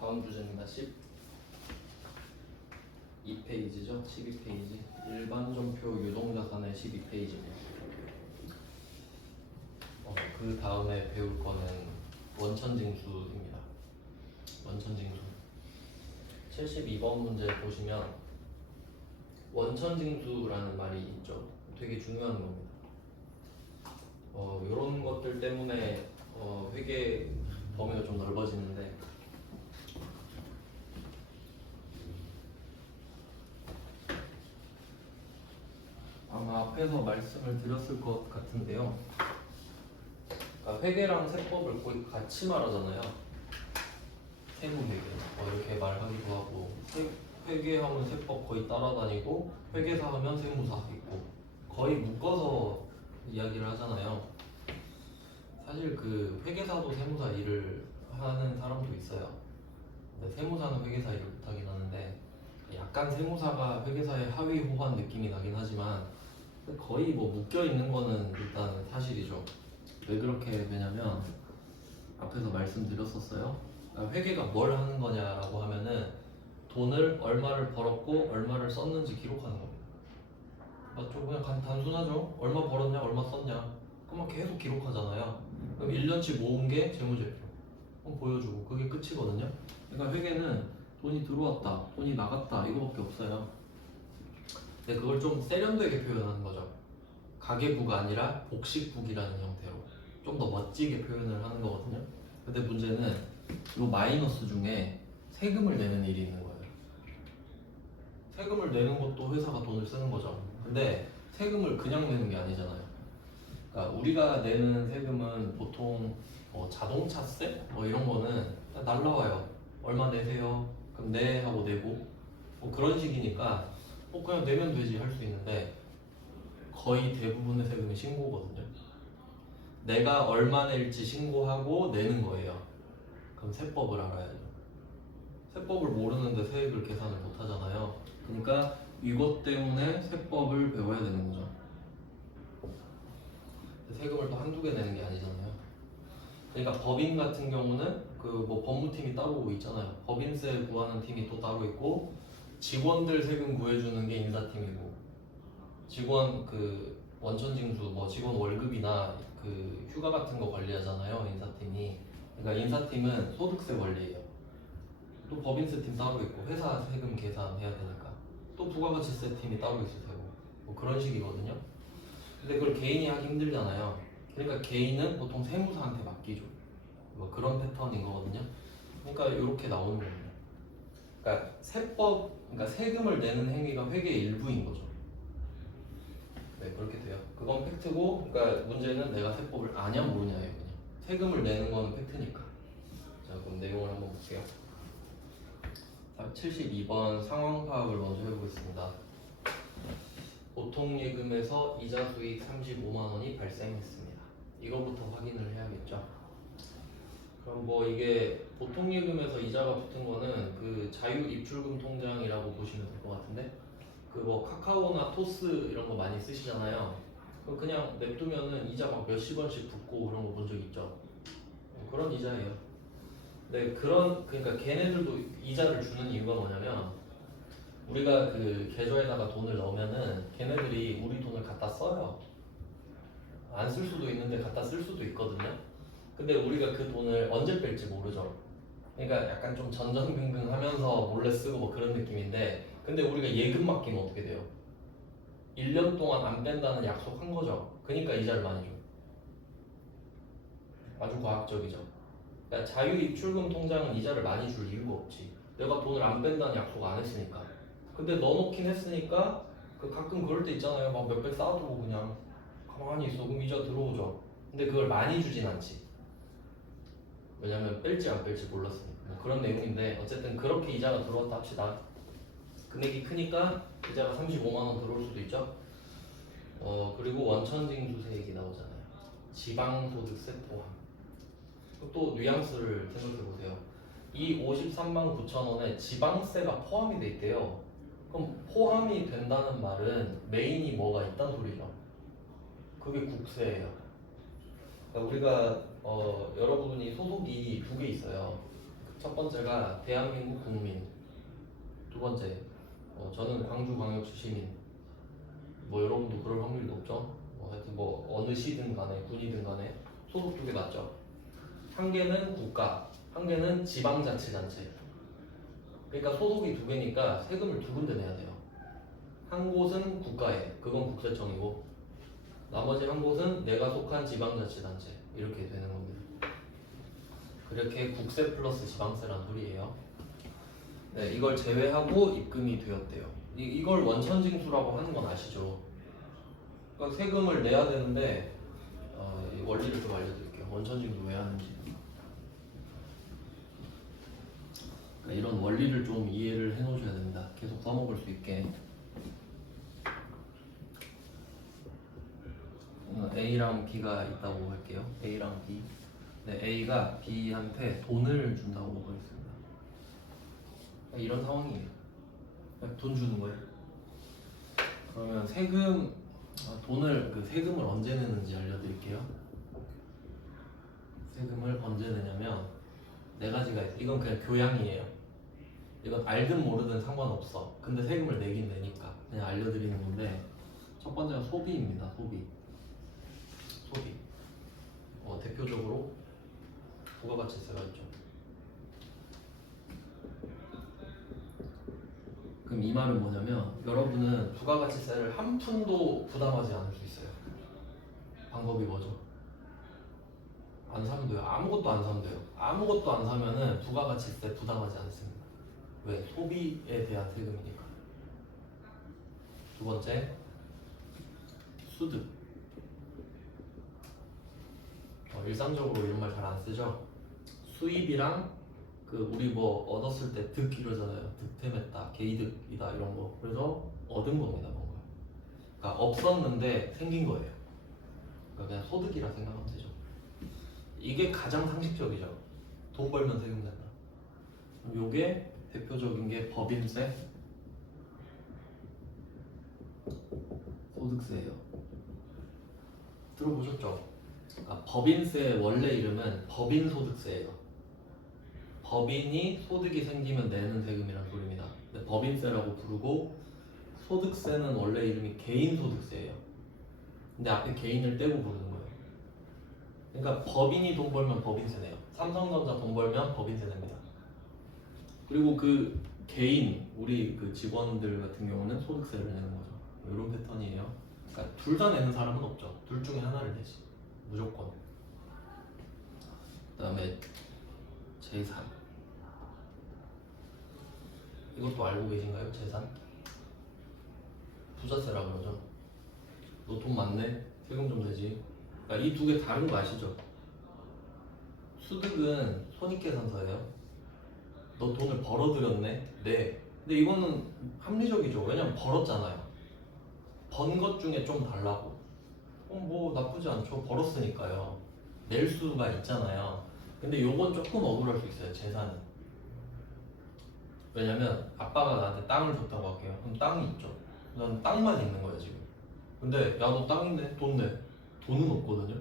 다음 주제입니다. 12페이지죠. 12페이지. 일반전표 유동자산의 12페이지입니다. 그 다음에 배울 거는 원천징수입니다. 원천징수. 72번 문제 보시면 원천징수라는 말이 있죠. 되게 중요한 겁니다. 이런 것들 때문에 회계 범위가 좀 넓어지는데 아마 앞에서 말씀을 드렸을 것 같은데요. 그러니까 회계랑 세법을 거의 같이 말하잖아요. 세무회계 이렇게 말하기도 하고 회계하면 세법 거의 따라다니고 회계사 하면 세무사 있고 거의 묶어서 이야기를 하잖아요. 사실 그 회계사도 세무사 일을 하는 사람도 있어요. 근데 세무사는 회계사 일을 못하긴 하는데 약간 세무사가 회계사의 하위 호환 느낌이 나긴 하지만 거의 뭐 묶여 있는 거는 일단 사실이죠. 왜 그렇게 되냐면 앞에서 말씀드렸었어요. 그러니까 회계가 뭘 하는 거냐라고 하면은 돈을 얼마를 벌었고 얼마를 썼는지 기록하는 겁니다. 맞죠? 그냥 단순하죠. 얼마 벌었냐, 얼마 썼냐. 그만 계속 기록하잖아요. 그럼 1년치 모은 게 재무제표. 그럼 보여주고 그게 끝이거든요. 그러니까 회계는 돈이 들어왔다, 돈이 나갔다 이거밖에 없어요. 근데 그걸 좀 세련되게 표현하는 거죠. 가계부가 아니라 복식북이라는 형태로 좀 더 멋지게 표현을 하는 거거든요. 근데 문제는 이 마이너스 중에 세금을 내는 일이 있는 거예요. 세금을 내는 것도 회사가 돈을 쓰는 거죠. 근데 세금을 그냥 내는 게 아니잖아요. 그러니까 우리가 내는 세금은 보통 자동차세 이런 거는 날라와요. 얼마 내세요? 그럼 네 하고 내고 그런 식이니까 그냥 내면 되지 할 수 있는데 거의 대부분의 세금이 신고거든요. 내가 얼마 낼지 신고하고 내는 거예요. 그럼 세법을 알아야죠. 세법을 모르는데 세액을 계산을 못 하잖아요. 그러니까 이것 때문에 세법을 배워야 되는 거죠. 세금을 또 한두 개 내는 게 아니잖아요. 그러니까 법인 같은 경우는 그 뭐 법무팀이 따로 있잖아요. 법인세 구하는 팀이 또 따로 있고 직원들 세금 구해주는 게 인사팀이고 직원 그 원천징수 직원 월급이나 그 휴가 같은 거 관리하잖아요. 인사팀이. 그러니까 인사팀은 소득세 관리예요. 또 법인세 팀 따로 있고 회사 세금 계산해야 되니까 또 부가가치세 팀이 따로 있을 테고 그런 식이거든요. 근데 그걸 개인이 하기 힘들잖아요. 그러니까 개인은 보통 세무사한테 맡기죠. 그런 패턴인 거거든요. 그러니까 이렇게 나오는 겁니다. 그러니까 그러니까 세금을 내는 행위가 회계의 일부인 거죠. 네, 그렇게 돼요. 그건 팩트고, 그러니까 문제는 내가 세법을 아냐 모르냐예요. 그냥 세금을 내는 건 팩트니까. 자, 그럼 내용을 한번 볼게요. 72번 상황 파악을 먼저 해보겠습니다. 보통 예금에서 이자 수익 35만 원이 발생했습니다. 이거부터 확인을 해야겠죠. 그럼 이게 보통 예금에서 이자가 붙은 거는 그 자유 입출금 통장이라고 보시면 될 것 같은데 그 카카오나 토스 이런 거 많이 쓰시잖아요. 그냥 냅두면은 이자 막 몇십 원씩 붙고 그런 거 본 적 있죠. 그런 이자예요. 네, 그러니까 걔네들도 이자를 주는 이유가 뭐냐면 우리가 그 계좌에다가 돈을 넣으면은 걔네들이 우리 돈을 갖다 써요. 안 쓸 수도 있는데 갖다 쓸 수도 있거든요. 근데 우리가 그 돈을 언제 뺄지 모르죠. 그러니까 약간 좀 전전긍긍 하면서 몰래 쓰고 그런 느낌인데 근데 우리가 예금 맡기면 어떻게 돼요? 1년 동안 안 뺀다는 약속한 거죠. 그러니까 이자를 많이 줘. 아주 과학적이죠. 그러니까 자유입출금 통장은 이자를 많이 줄 이유가 없지. 내가 돈을 안 뺀다는 약속 안 했으니까. 근데 넣어놓긴 했으니까 가끔 그럴 때 있잖아요. 막 몇백 쌓아두고 그냥 가만히 있어. 그럼 이자 들어오죠. 근데 그걸 많이 주진 않지. 왜냐면 뺄지 안 뺄지 몰랐으니까. 그런 내용인데 어쨌든 그렇게 이자가 들어왔다 합시다. 금액이 크니까 이자가 35만 원 들어올 수도 있죠. 그리고 원천징수세액이 나오잖아요. 지방소득세 포함. 또 뉘앙스를 생각해 보세요. 이 53만 9천 원에 지방세가 포함이 돼 있대요. 그럼 포함이 된다는 말은 메인이 뭐가 있단 소리죠. 그게 국세예요. 그러니까 우리가 여러분이 소속이 두 개 있어요. 첫 번째가 대한민국 국민, 두 번째 저는 광주광역시 시민. 뭐 여러분도 그럴 확률이 높죠. 하여튼 뭐 어느 시든 간에 군이든 간에 소속 두 개 맞죠. 한 개는 국가, 한 개는 지방자치단체. 그러니까 소속이 두 개니까 세금을 두 군데 내야 돼요. 한 곳은 국가에, 그건 국세청이고, 나머지 한 곳은 내가 속한 지방자치단체. 이렇게 되는 겁니다. 그렇게 국세 플러스 지방세란 소리예요. 네, 이걸 제외하고 입금이 되었대요. 이걸 원천징수라고 하는 건 아시죠? 그러니까 세금을 내야 되는데 이 원리를 좀 알려드릴게요. 원천징수 왜 하는지. 그러니까 이런 원리를 좀 이해를 해놓으셔야 됩니다. 계속 써먹을 수 있게. A랑 B가 있다고 할게요. A랑 B. 네, A가 B한테 돈을 준다고 하겠습니다. 이런 상황이에요. 돈 주는 거예요. 그러면 세금을 언제 내는지 알려드릴게요. 세금을 언제 내냐면 네 가지가 있어요. 이건 그냥 교양이에요. 이건 알든 모르든 상관없어. 근데 세금을 내긴 내니까 그냥 알려드리는 건데, 첫 번째가 소비입니다. 소비. 대표적으로 부가가치세가 있죠. 그럼 이 말은 뭐냐면 여러분은 부가가치세를 한 푼도 부담하지 않을 수 있어요. 방법이 뭐죠? 안 사면 돼요. 아무것도 안 사면 돼요. 아무것도 안 사면은 부가가치세 부담하지 않습니다. 왜? 소비에 대한 세금이니까. 두 번째, 수득. 일상적으로 이런 말 잘 안 쓰죠? 수입이랑 우리 뭐 얻었을 때 득 이러잖아요. 득템했다, 개이득이다 이런 거. 그래서 얻은 겁니다, 뭔가. 그러니까 없었는데 생긴 거예요. 그러니까 그냥 소득이라 생각하면 되죠. 이게 가장 상식적이죠. 돈 벌면 세금 낸다. 요게 대표적인 게 법인세, 소득세예요. 들어보셨죠? 그러니까 법인세의 원래 이름은 법인소득세예요. 법인이 소득이 생기면 내는 세금이란 소리입니다. 근데 법인세라고 부르고, 소득세는 원래 이름이 개인소득세예요. 근데 앞에 개인을 떼고 부르는 거예요. 그러니까 법인이 돈 벌면 법인세 내요. 삼성전자 돈 벌면 법인세 냅니다. 그리고 그 개인, 우리 그 직원들 같은 경우는 소득세를 내는 거죠. 이런 패턴이에요. 그러니까 둘 다 내는 사람은 없죠. 둘 중에 하나를 내지. 무조건. 그 다음에 재산. 이것도 알고 계신가요? 재산? 부자세라 그러죠. 너 돈 많네? 세금 좀 내지. 그러니까 이 두 개 다른 거 아시죠? 수득은 손익계산서예요. 너 돈을 벌어들였네? 네. 근데 이거는 합리적이죠. 왜냐면 벌었잖아요. 번 것 중에 좀 달라고. 뭐 나쁘지 않죠. 벌었으니까요. 낼 수가 있잖아요. 근데 요건 조금 억울할 수 있어요. 재산은. 왜냐면 아빠가 나한테 땅을 줬다고 할게요. 그럼 땅이 있죠. 난 땅만 있는 거야 지금. 근데 야 너 땅 있네? 돈 내. 돈은 없거든요.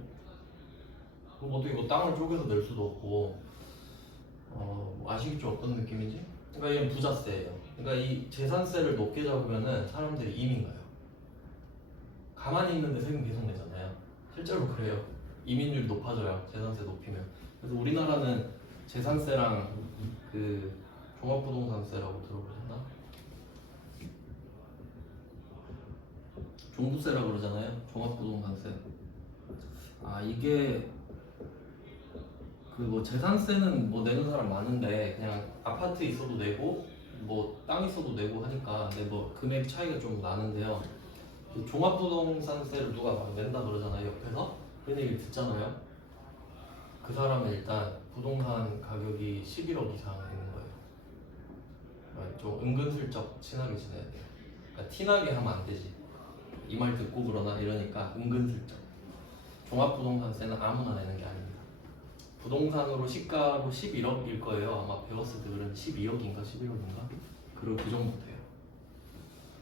그럼 어떻게 이거 땅을 쪼개서 낼 수도 없고. 아시겠죠? 어떤 느낌인지? 그러니까 얘는 부자세예요. 그러니까 이 재산세를 높게 잡으면은 사람들이 이민 가요. 가만히 있는데 세금 계속 내잖아요. 실제로 그래요. 이민율이 높아져요. 재산세 높이면. 그래서 우리나라는 재산세랑 그 종합부동산세라고 들어보셨나? 종부세라고 그러잖아요. 종합부동산세. 이게 뭐 재산세는 뭐 내는 사람 많은데 그냥 아파트 있어도 내고 뭐 땅 있어도 내고 하니까 근데 뭐 금액 차이가 좀 나는데요. 그 종합부동산세를 누가 막 낸다 그러잖아요. 옆에서 그런 얘기 듣잖아요. 그 사람은 일단 부동산 가격이 11억 이상 있는 거예요. 좀 은근슬쩍 친하게 지내야 돼요. 그러니까 티나게 하면 안 되지. 이 말 듣고 그러나 이러니까 은근슬쩍. 종합부동산세는 아무나 내는 게 아닙니다. 부동산으로 시가로 11억일 거예요. 아마 배웠을 때 그런 12억인가 11억인가? 그 정도 돼요.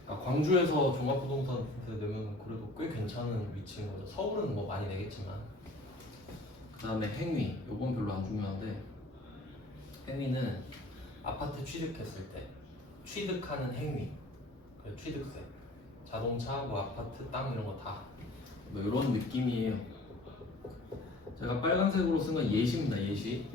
그러니까 광주에서 종합부동산세 내면 그래도 꽤 괜찮은 위치인 거죠. 서울은 뭐 많이 내겠지만. 그 다음에 행위. 요건 별로 안 중요한데 행위는 취득했을 때 취득하는 행위, 취득세, 자동차, 뭐 아파트, 땅 이런 거 다 뭐 이런 느낌이에요. 제가 빨간색으로 쓴 건 예시입니다. 예시.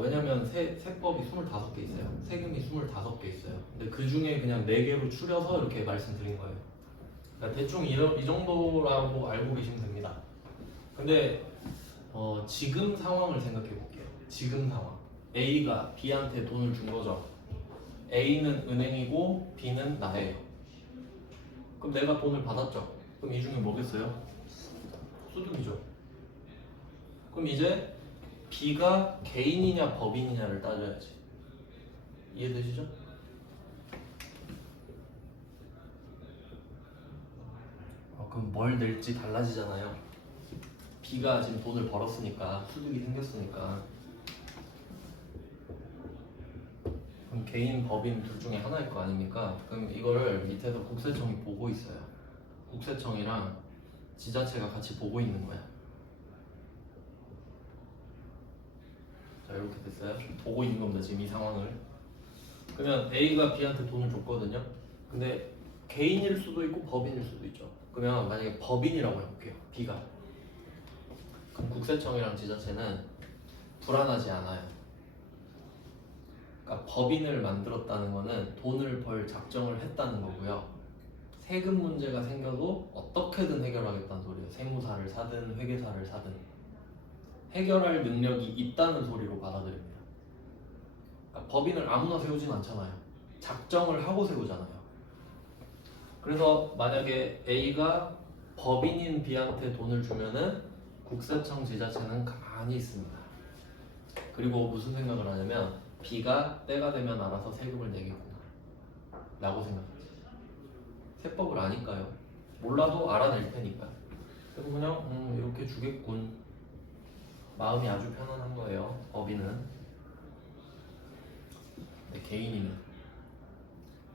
왜냐면 세법이 25개 있어요. 세금이 25개 있어요. 근데 그 중에 그냥 4개로 추려서 이렇게 말씀드린 거예요. 그러니까 대충 이 정도라고 알고 계시면 됩니다. 근데 지금 상황을 생각해 볼게요. 지금 상황. A가 B한테 돈을 준 거죠. A는 은행이고 B는 나예요. 그럼 내가 돈을 받았죠. 그럼 이 중에 뭐겠어요? 소득이죠. 그럼 이제 B가 개인이냐 법인이냐를 따져야지. 이해되시죠? 그럼 뭘 낼지 달라지잖아요. B가 지금 돈을 벌었으니까, 소득이 생겼으니까. 그럼 개인, 법인 둘 중에 하나일 거 아닙니까? 그럼 이거를 밑에서 국세청이 보고 있어요. 국세청이랑 지자체가 같이 보고 있는 거야. 자, 이렇게 됐어요. 보고 있는 겁니다. 지금 이 상황을. 그러면 A가 B한테 돈을 줬거든요. 근데 개인일 수도 있고 법인일 수도 있죠. 그러면 만약에 법인이라고 해볼게요. B가. 그럼 국세청이랑 지자체는 불안하지 않아요. 그러니까 법인을 만들었다는 거는 돈을 벌 작정을 했다는 거고요. 세금 문제가 생겨도 어떻게든 해결하겠다는 소리예요. 세무사를 사든 회계사를 사든 해결할 능력이 있다는 소리로 받아들입니다. 그러니까 법인을 아무나 세우진 않잖아요. 작정을 하고 세우잖아요. 그래서 만약에 A가 법인인 B한테 돈을 주면은 국세청 지자체는 가만히 있습니다. 그리고 무슨 생각을 하냐면 B가 때가 되면 알아서 세금을 내겠구나 라고 생각해요. 세법을 아니까요. 몰라도 알아낼 테니까. 그래서 그냥 이렇게 주겠군. 마음이 아주 편안한 거예요. 법인은. 근데 개인이면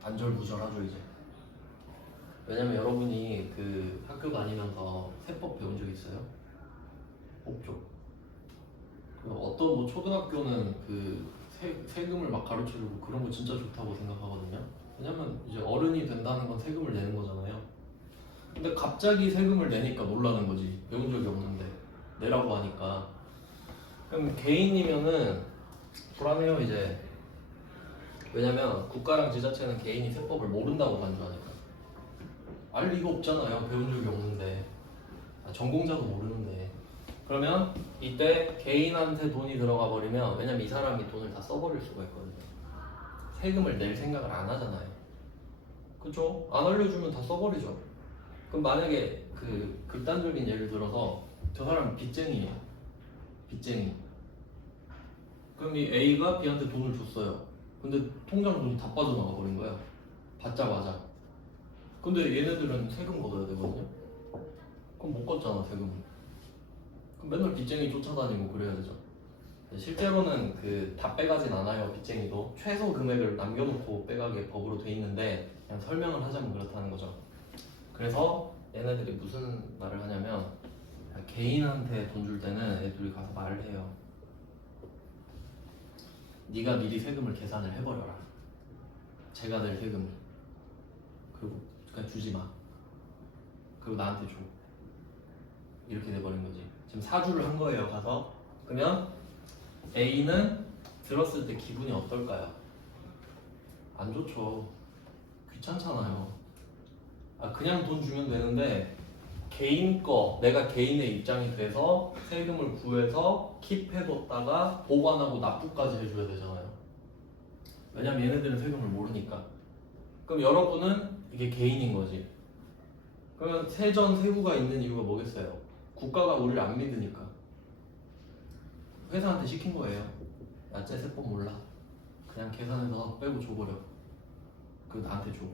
안절부절하죠 이제. 왜냐면 여러분이 그 학교 다니면서 세법 배운 적 있어요? 없죠. 어떤 뭐 초등학교는 그 세금을 막 가르쳐주고 그런 거 진짜 좋다고 생각하거든요. 왜냐면 이제 어른이 된다는 건 세금을 내는 거잖아요. 근데 갑자기 세금을 내니까 놀라는 거지. 배운 적이 없는데 내라고 하니까. 그럼 개인이면은 불안해요 이제. 왜냐면 국가랑 지자체는 개인이 세법을 모른다고 간주하니까. 알 리가 없잖아요. 배운 적이 없는데. 전공자도 모르는데. 그러면 이때 개인한테 돈이 들어가 버리면, 왜냐면 이 사람이 돈을 다 써버릴 수가 있거든요. 세금을 낼 생각을 안 하잖아요. 그쵸? 안 알려주면 다 써버리죠. 그럼 만약에 그 극단적인 예를 들어서 저 사람은 빚쟁이에요. 빚쟁이. 그럼 이 A가 B한테 돈을 줬어요. 근데 통장 돈이 다 빠져나가 버린 거야. 받자마자. 근데 얘네들은 세금 걷어야 되거든요. 그럼 못 걷잖아 세금을. 그럼 맨날 빚쟁이 쫓아다니고 그래야 되죠. 실제로는 그 다 빼가진 않아요. 빚쟁이도 최소 금액을 남겨놓고 빼가게 법으로 돼 있는데 그냥 설명을 하자면 그렇다는 거죠. 그래서 얘네들이 무슨 말을 하냐면 개인한테 돈 줄 때는 애들이 가서 말을 해요. 네가 미리 세금을 계산을 해버려라. 제가 낼 세금을. 그리고 그냥 주지 마. 그리고 나한테 줘. 이렇게 돼버린 거지. 지금 사주를 한 거예요. 가서. 그러면 A는 들었을 때 기분이 어떨까요? 안 좋죠. 귀찮잖아요. 그냥 돈 주면 되는데 개인 거, 내가 개인의 입장이 돼서 세금을 구해서 킵해뒀다가 보관하고 납부까지 해줘야 되잖아요. 왜냐면 얘네들은 세금을 모르니까. 그럼 여러분은 이게 개인인 거지. 그러면 세전 세후가 있는 이유가 뭐겠어요? 국가가 우리를 안 믿으니까. 회사한테 시킨 거예요. 야, 쟤 세법 몰라. 그냥 계산해서 빼고 줘버려. 그거 나한테 줘.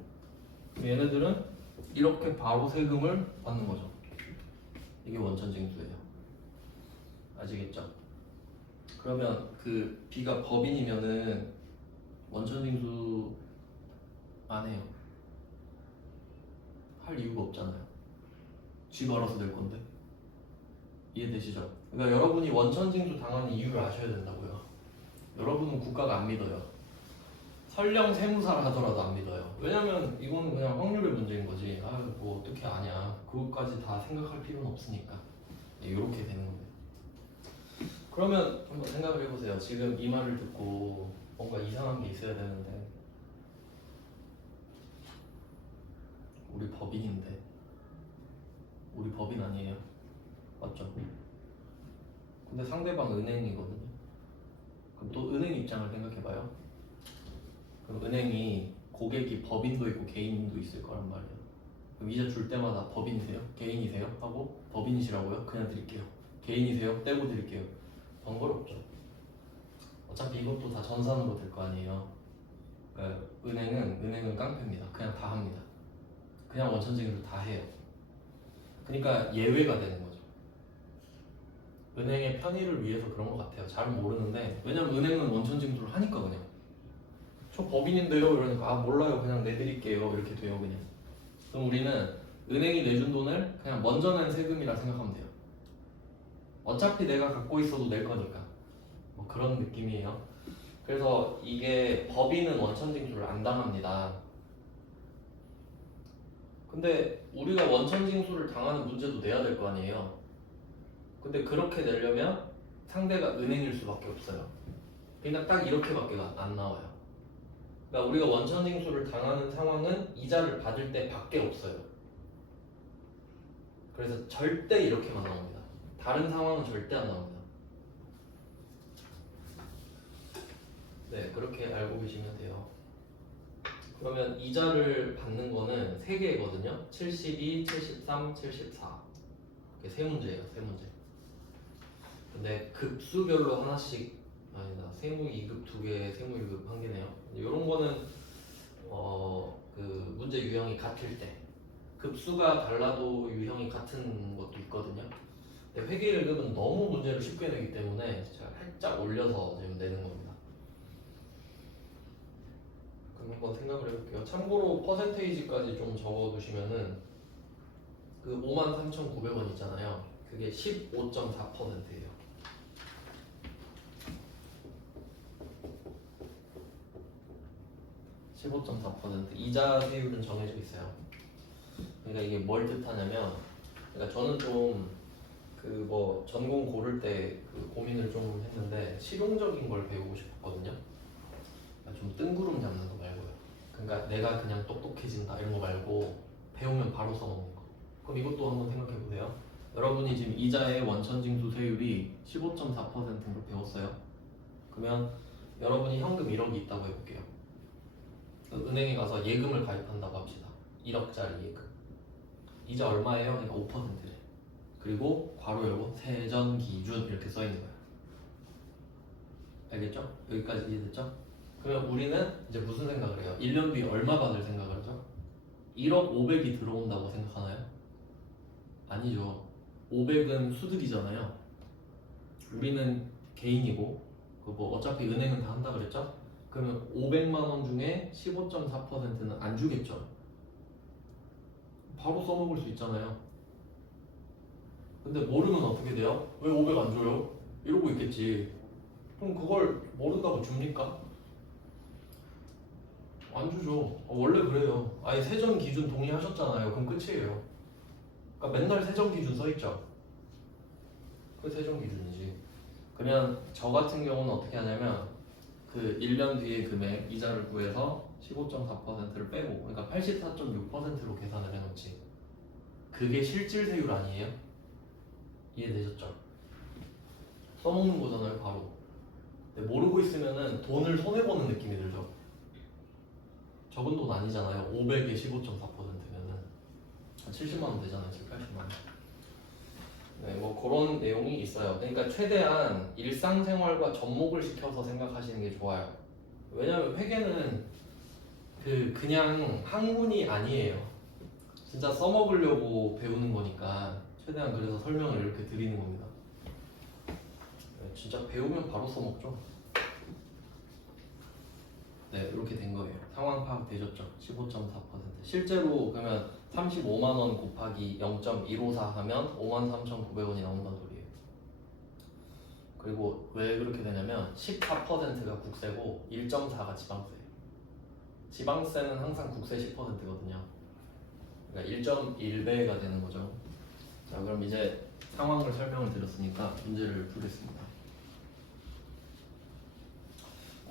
얘네들은 이렇게 바로 세금을 받는 거죠. 이게 원천징수예요. 아시겠죠? 그러면 그 B가 법인이면은 원천징수 안 해요. 할 이유가 없잖아요. 쥐가 알아서 낼 건데. 이해되시죠? 그러니까 여러분이 원천징수 당하는 이유를 아셔야 된다고요. 여러분은 국가가 안 믿어요. 설령 세무사를 하더라도 안 믿어요. 왜냐면 이거는 그냥 확률의 문제인 거지. 아, 뭐 어떻게 아냐. 그것까지 다 생각할 필요는 없으니까. 이렇게 되는 거예요. 그러면 한번 생각을 해보세요. 지금 이 말을 듣고 뭔가 이상한 게 있어야 되는데 우리 법인인데 우리 법인 아니에요? 맞죠? 근데 상대방 은행이거든요. 그럼 또 은행 입장을 생각해봐요. 그럼 은행이 고객이 법인도 있고 개인도 있을 거란 말이에요. 그럼 이자 줄 때마다 법인이세요? 개인이세요? 하고 법인이시라고요? 그냥 드릴게요. 개인이세요? 떼고 드릴게요. 번거롭죠. 어차피 이것도 다 전산으로 될 거 아니에요. 그러니까 은행은 깡패입니다. 그냥 다 합니다. 그냥 원천징수를 다 해요. 그러니까 예외가 되는 거죠. 은행의 편의를 위해서 그런 것 같아요. 잘은 모르는데 왜냐면 은행은 원천징수를 하니까 그냥 저 법인인데요 이러니까 아 몰라요 그냥 내드릴게요 이렇게 돼요 그냥. 그럼 우리는 은행이 내준 돈을 그냥 먼저 낸 세금이라 생각하면 돼요. 어차피 내가 갖고 있어도 낼 거니까 뭐 그런 느낌이에요. 그래서 이게 법인은 원천징수를 안 당합니다. 근데 우리가 원천징수를 당하는 문제도 내야 될 거 아니에요. 근데 그렇게 내려면 상대가 은행일 수밖에 없어요. 그러니까 딱 이렇게밖에 안 나와요. 그러니까 우리가 원천징수를 당하는 상황은 이자를 받을 때 밖에 없어요. 그래서 절대 이렇게만 나옵니다. 다른 상황은 절대 안 나옵니다. 네, 그렇게 알고 계시면 돼요. 그러면 이자를 받는 거는 3개거든요. 72, 73, 74. 이게 세 문제예요, 세 문제. 근데 급수별로 하나씩 아니다. 세무 2급 2개, 세무 1급 1개네요. 이런 거는 그 문제 유형이 같을 때 급수가 달라도 유형이 같은 것도 있거든요. 근데 회계 1급은 너무 문제를 쉽게 내기 때문에 제가 살짝 올려서 지금 내는 겁니다. 그럼 한번 생각을 해볼게요. 참고로 퍼센테이지까지 좀 적어두시면은 그 53,900원 있잖아요. 그게 15.4%예요. 15.4% 이자 세율은 정해져 있어요. 그러니까 이게 뭘 뜻하냐면, 그러니까 저는 좀 그 뭐 전공 고를 때 그 고민을 좀 했는데 실용적인 걸 배우고 싶었거든요. 그러니까 좀 뜬구름 잡는 거 말고요. 그러니까 내가 그냥 똑똑해진다 이런 거 말고 배우면 바로 써먹는 거. 그럼 이것도 한번 생각해 보세요. 여러분이 지금 이자의 원천징수 세율이 15.4%인 걸 배웠어요. 그러면 여러분이 현금 1억이 있다고 해볼게요. 은행에 가서 예금을 가입한다고 합시다. 1억짜리 예금. 이자 얼마예요? 그러니까 5%래. 그리고 괄호 열고 세전 기준 이렇게 써 있는 거야. 알겠죠? 여기까지 이해됐죠? 그러면 우리는 이제 무슨 생각을 해요? 1년 뒤에 얼마 받을 생각을 하죠? 1억 500이 들어온다고 생각하나요? 아니죠. 500은 수득이잖아요. 우리는 개인이고 그 뭐 어차피 은행은 다 한다 그랬죠? 그러면 500만 원 중에 15.4%는 안 주겠죠. 바로 써먹을 수 있잖아요. 근데 모르면 어떻게 돼요? 왜 500 안 줘요? 이러고 있겠지. 그럼 그걸 모른다고 줍니까? 안 주죠. 원래 그래요. 아예 세전 기준 동의하셨잖아요. 그럼 끝이에요. 그러니까 맨날 세전 기준 써있죠. 그 세전 기준이지. 그러면 저 같은 경우는 어떻게 하냐면 그 1년 뒤의 금액 이자를 구해서 15.4%를 빼고 그러니까 84.6%로 계산을 해놓지. 그게 실질세율 아니에요? 이해되셨죠? 써먹는 거잖아요 바로. 근데 모르고 있으면은 돈을 손해보는 느낌이 들죠. 적은 돈 아니잖아요. 500에 15.4%면은 70만 원 되잖아요. 7, 80만 원. 네, 뭐 그런 내용이 있어요. 그러니까 최대한 일상생활과 접목을 시켜서 생각하시는 게 좋아요. 왜냐면 회계는 그냥 학문이 아니에요. 진짜 써먹으려고 배우는 거니까 최대한 그래서 설명을 이렇게 드리는 겁니다. 네, 진짜 배우면 바로 써먹죠. 네, 이렇게 된 거예요. 상황 파악 되셨죠? 15.4%. 실제로 그러면 35만 원 곱하기 0.154 하면 53,900원이 나온다는 소리예요. 그리고 왜 그렇게 되냐면 14%가 국세고 1.4가 지방세예요. 지방세는 항상 국세 10%거든요. 그러니까 1.1배가 되는 거죠. 자, 그럼 이제 상황을 설명을 드렸으니까 문제를 풀겠습니다.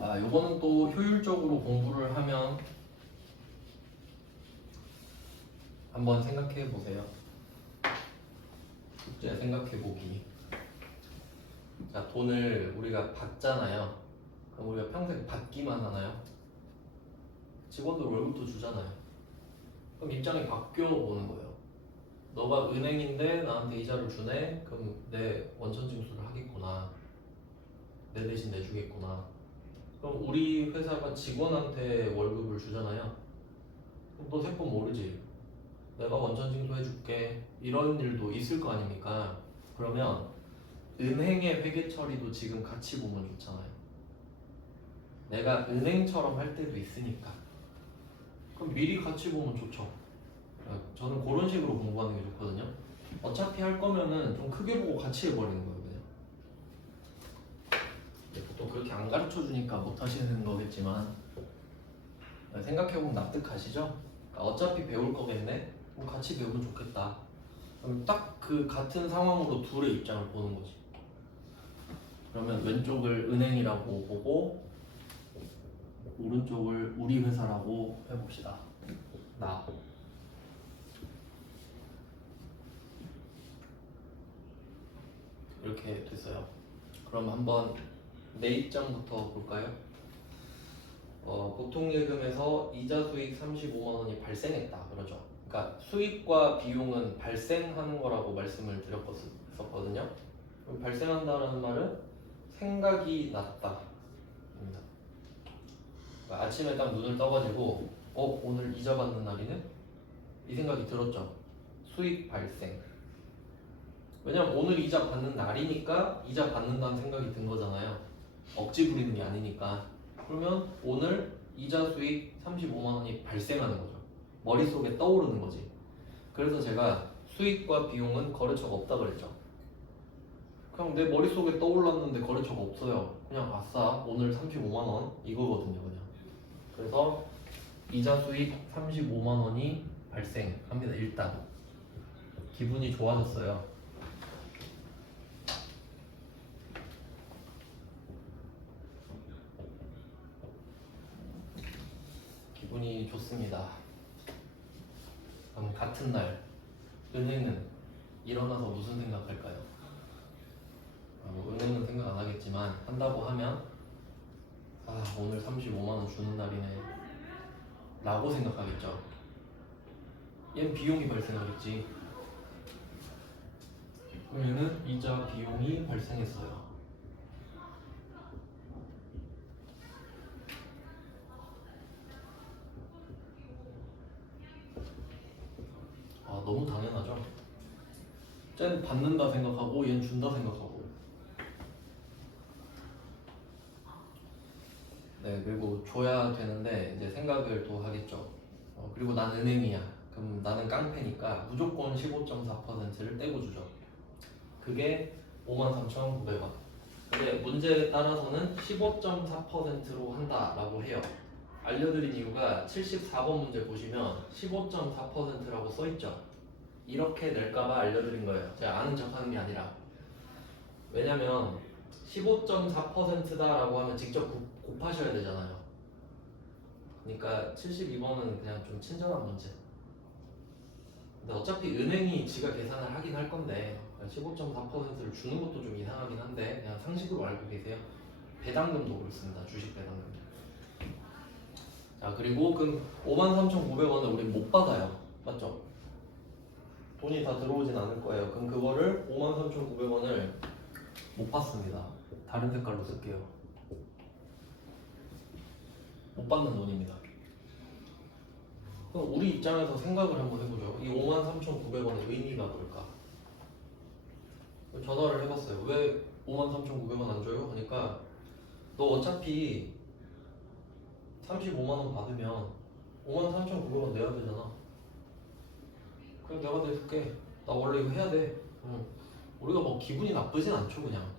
요거는 또 효율적으로 공부를 하면 한번 생각해 보세요. 숙제 생각해 보기. 자, 돈을 우리가 받잖아요. 그럼 우리가 평생 받기만 하나요? 직원들 월급도 주잖아요. 그럼 입장이 바뀌어 보는 거예요. 너가 은행인데 나한테 이자를 주네? 그럼 내 원천 징수를 하겠구나. 내 대신 내주겠구나. 그럼 우리 회사가 직원한테 월급을 주잖아요. 그럼 너 세법 모르지? 내가 원천 징수 해줄게. 이런 일도 있을 거 아닙니까? 그러면 은행의 회계 처리도 지금 같이 보면 좋잖아요. 내가 은행처럼 할 때도 있으니까. 그럼 미리 같이 보면 좋죠. 저는 그런 식으로 공부하는 게 좋거든요. 어차피 할 거면은 좀 크게 보고 같이 해버리는 거예요, 그냥. 보통 그렇게 안 가르쳐 주니까 못 하시는 거겠지만 생각해보면 납득하시죠? 그러니까 어차피 배울 거겠네? 그럼 같이 배우면 좋겠다. 그럼 딱 그 같은 상황으로 둘의 입장을 보는 거지. 그러면 왼쪽을 은행이라고 보고 오른쪽을 우리 회사라고 해봅시다. 나. 이렇게 됐어요. 그럼 한번 내 입장부터 볼까요? 보통 예금에서 이자 수익 35만 원이 발생했다 그러죠. 그러니까 수익과 비용은 발생하는 거라고 말씀을 드렸었거든요. 그럼 발생한다는 말은 생각이 났다 입니다. 그러니까 아침에 딱 눈을 떠가지고 오늘 이자 받는 날이네? 이 생각이 들었죠. 수익 발생. 왜냐면 오늘 이자 받는 날이니까 이자 받는다는 생각이 든 거잖아요. 억지 부리는 게 아니니까. 그러면 오늘 이자 수익 35만 원이 발생하는 거죠. 머릿속에 떠오르는 거지. 그래서 제가 수익과 비용은 거래처가 없다 그랬죠. 그냥 내 머릿속에 떠올랐는데 거래처가 없어요. 그냥 아싸 오늘 35만 원 이거거든요, 그냥. 그래서 이자 수익 35만 원이 발생합니다. 일단 기분이 좋아졌어요. 기분이 좋습니다. 그럼 같은 날 은행은 일어나서 무슨 생각할까요? 은행은 생각 안 하겠지만 한다고 하면 오늘 35만 원 주는 날이네 라고 생각하겠죠. 얘는 비용이 발생하겠지. 그럼 얘는 이자 비용이 발생했어요. 너무 당연하죠. 쟤는 받는다 생각하고 얘는 준다 생각하고. 네, 그리고 줘야 되는데 이제 생각을 또 하겠죠. 그리고 난 은행이야. 그럼 나는 깡패니까 무조건 15.4%를 떼고 주죠. 그게 53,900원. 근데 문제에 따라서는 15.4%로 한다라고 해요. 알려드린 이유가 74번 문제 보시면 15.4%라고 써있죠. 이렇게 낼까봐 알려드린 거예요. 제가 아는 척 하는 게 아니라. 왜냐면 15.4%다라고 하면 직접 곱하셔야 되잖아요. 그러니까 72번은 그냥 좀 친절한 문제. 근데 어차피 은행이 지가 계산을 하긴 할 건데 15.4%를 주는 것도 좀 이상하긴 한데 그냥 상식으로 알고 계세요. 배당금도 그렇습니다. 주식 배당금. 자, 그리고 그럼 53,900원을 우리 못 받아요. 맞죠? 돈이 다 들어오진 않을 거예요. 그럼 그거를 53,900원을 못 받습니다. 다른 색깔로 쓸게요. 못 받는 돈입니다. 그럼 우리 입장에서 생각을 한번 해보죠. 이 53,900원의 의미가 뭘까? 전화를 해봤어요. 왜 53,900원 안 줘요? 하니까 너 어차피 35만 원 받으면 53,900원 내야 되잖아. 그럼 내가 내줄게. 나 원래 이거 해야 돼. 우리가 뭐 기분이 나쁘진 않죠, 그냥.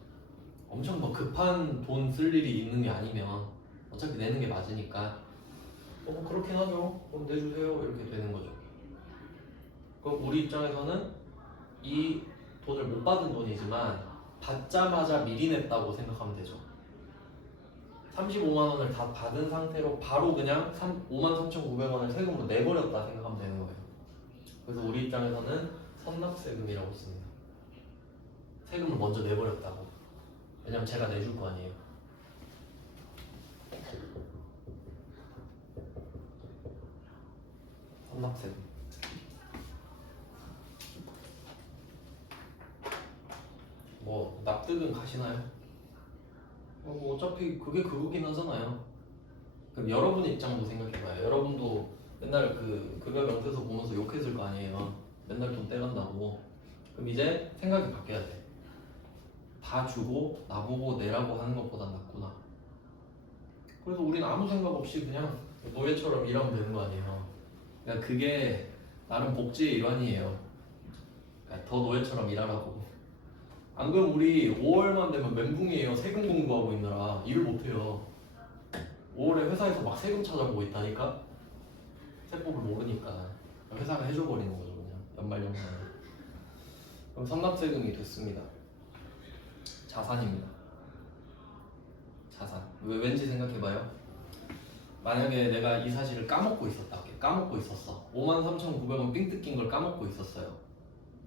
엄청 뭐 급한 돈 쓸 일이 있는 게 아니면 어차피 내는 게 맞으니까. 뭐 그렇긴 하죠. 그럼 내주세요. 이렇게 되는 거죠. 그럼 우리 입장에서는 이 돈을 못 받은 돈이지만 받자마자 미리 냈다고 생각하면 되죠. 35만 원을 다 받은 상태로 바로 그냥 53,900원을 세금으로 내버렸다 생각하면 되는 거예요. 그래서 우리 입장에서는 선납세금이라고 씁니다. 세금을 먼저 내버렸다고. 왜냐면 제가 내줄 거 아니에요. 선납세금. 뭐 납득은 가시나요? 뭐 어차피 그게 그거긴 하잖아요. 그럼 여러분 입장도 생각해봐요. 여러분도 맨날 그 급여 명세서 보면서 욕했을 거 아니에요. 맨날 돈 떼간다고. 그럼 이제 생각이 바뀌어야 돼. 다 주고 나보고 내라고 하는 것보단 낫구나. 그래서 우린 아무 생각 없이 그냥 노예처럼 일하면 되는 거 아니에요. 그러니까 그게 나름 복지의 일환이에요. 그러니까 더 노예처럼 일하라고. 안 그럼 우리 5월만 되면 멘붕이에요. 세금 공부하고 있느라 일을 못해요. 5월에 회사에서 막 세금 찾아보고 있다니까. 세법을 모르니까 회사가 해줘버리는 거죠. 그냥 연말연시에. 그럼 선납세금이 됐습니다. 자산입니다. 자산. 왠지 생각해봐요. 만약에 내가 이 사실을 까먹고 있었다. 까먹고 있었어. 53,900원 삥 뜯긴 걸 까먹고 있었어요.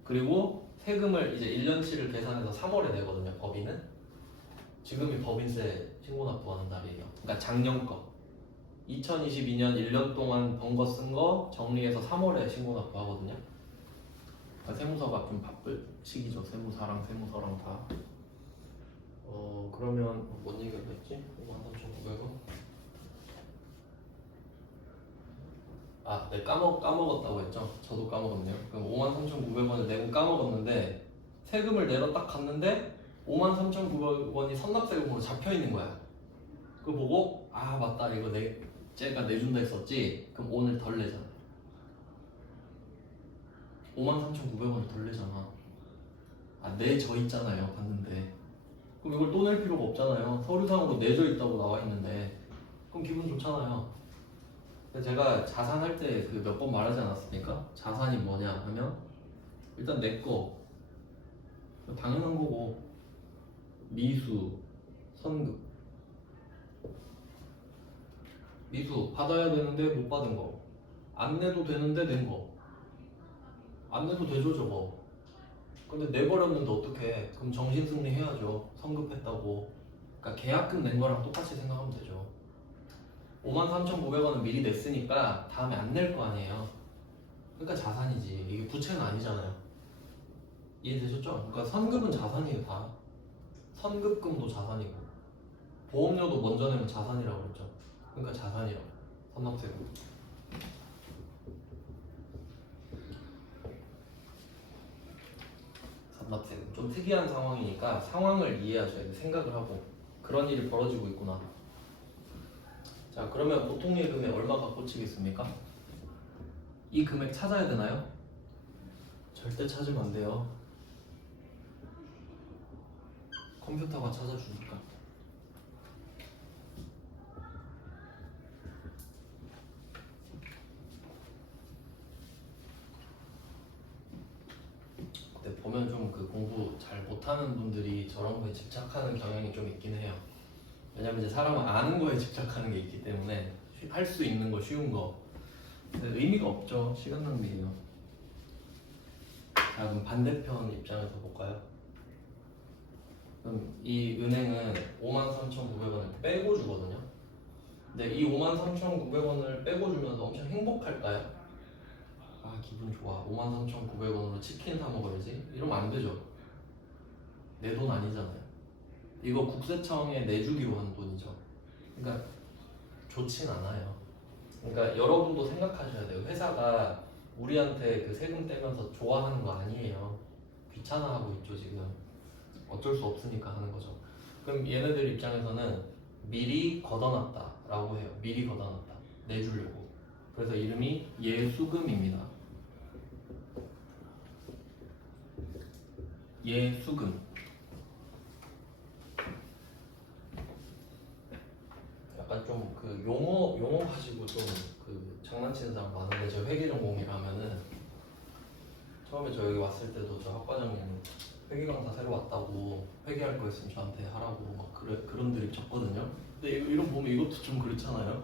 그리고 세금을 이제 1년치를 계산해서 3월에 내거든요. 법인은. 지금이 법인세 신고납부하는 날이에요. 그러니까 작년 거. 2022년 1년 동안 번 거 쓴 거 정리해서 3월에 신고납부하거든요. 그러니까 세무서가 좀 바쁠 시기죠. 세무사랑 세무서랑 다. 그러면 뭔 얘기가 됐지? 53,900원. 네, 까먹었다고 했죠? 저도 까먹었네요. 그럼 53,900원을 내고 까먹었는데 세금을 내러 딱 갔는데 53,900원이 선납세금으로 잡혀 있는 거야. 그거 보고 맞다, 이거 쟤가 내준다 했었지. 그럼 오늘 덜 내잖아. 53,900원을 덜 내잖아. 내져 있잖아요. 봤는데. 그럼 이걸 또 낼 필요가 없잖아요. 서류상으로 내져 있다고 나와 있는데. 그럼 기분 좋잖아요. 제가 자산할 때 그 몇 번 말하지 않았습니까? 자산이 뭐냐 하면 일단 내 거 당연한 거고, 미수, 선급. 미수 받아야 되는데 못 받은 거, 안 내도 되는데 낸 거. 안 내도 되죠 저거. 근데 내버렸는데 어떡해. 그럼 정신승리 해야죠. 선급했다고. 그러니까 계약금 낸 거랑 똑같이 생각하면 되죠. 53,900원은 미리 냈으니까 다음에 안 낼 거 아니에요. 그러니까 자산이지. 이게 부채는 아니잖아요. 이해되셨죠? 그러니까 선급은 자산이에요. 다 선급금도 자산이고 보험료도 먼저 내면 자산이라고 그랬죠. 그러니까 자산이라고. 선납세금. 선납세금 좀 특이한 상황이니까 상황을 이해하셔야 돼. 생각을 하고 그런 일이 벌어지고 있구나. 자, 그러면 보통 예금에 얼마가 꽂히겠습니까? 이 금액 찾아야 되나요? 절대 찾으면 안 돼요. 컴퓨터가 찾아주니까. 근데 보면 좀 그 공부 잘 못하는 분들이 저런 거에 집착하는 경향이 좀 있긴 해요. 왜냐면 이제 사람은 아는 거에 집착하는 게 있기 때문에 할 수 있는 거, 쉬운 거. 근데 의미가 없죠. 시간 낭비예요. 자, 그럼 반대편 입장에서 볼까요? 그럼 이 은행은 53,900원을 빼고 주거든요. 근데 이 53,900원을 빼고 주면서 엄청 행복할까요? 기분 좋아. 53,900원으로 치킨 사 먹어야지. 이러면 안 되죠. 내 돈 아니잖아요. 이거 국세청에 내주기로 한 돈이죠. 그러니까 좋진 않아요. 그러니까 여러분도 생각하셔야 돼요. 회사가 우리한테 그 세금 떼면서 좋아하는 거 아니에요. 귀찮아하고 있죠 지금. 어쩔 수 없으니까 하는 거죠. 그럼 얘네들 입장에서는 미리 걷어놨다 라고 해요. 미리 걷어놨다. 내주려고. 그래서 이름이 예수금입니다. 예수금. 약간 좀 그 용어 가지고 좀 그 장난치는 사람 많은데 저 회계 전공이라면은 처음에 저 여기 왔을 때도 저 학과장님 회계 강사 새로 왔다고 회계할 거 있으면 저한테 하라고 막 그런 드립 쳤거든요. 근데 이런 보면 이것도 좀 그렇잖아요.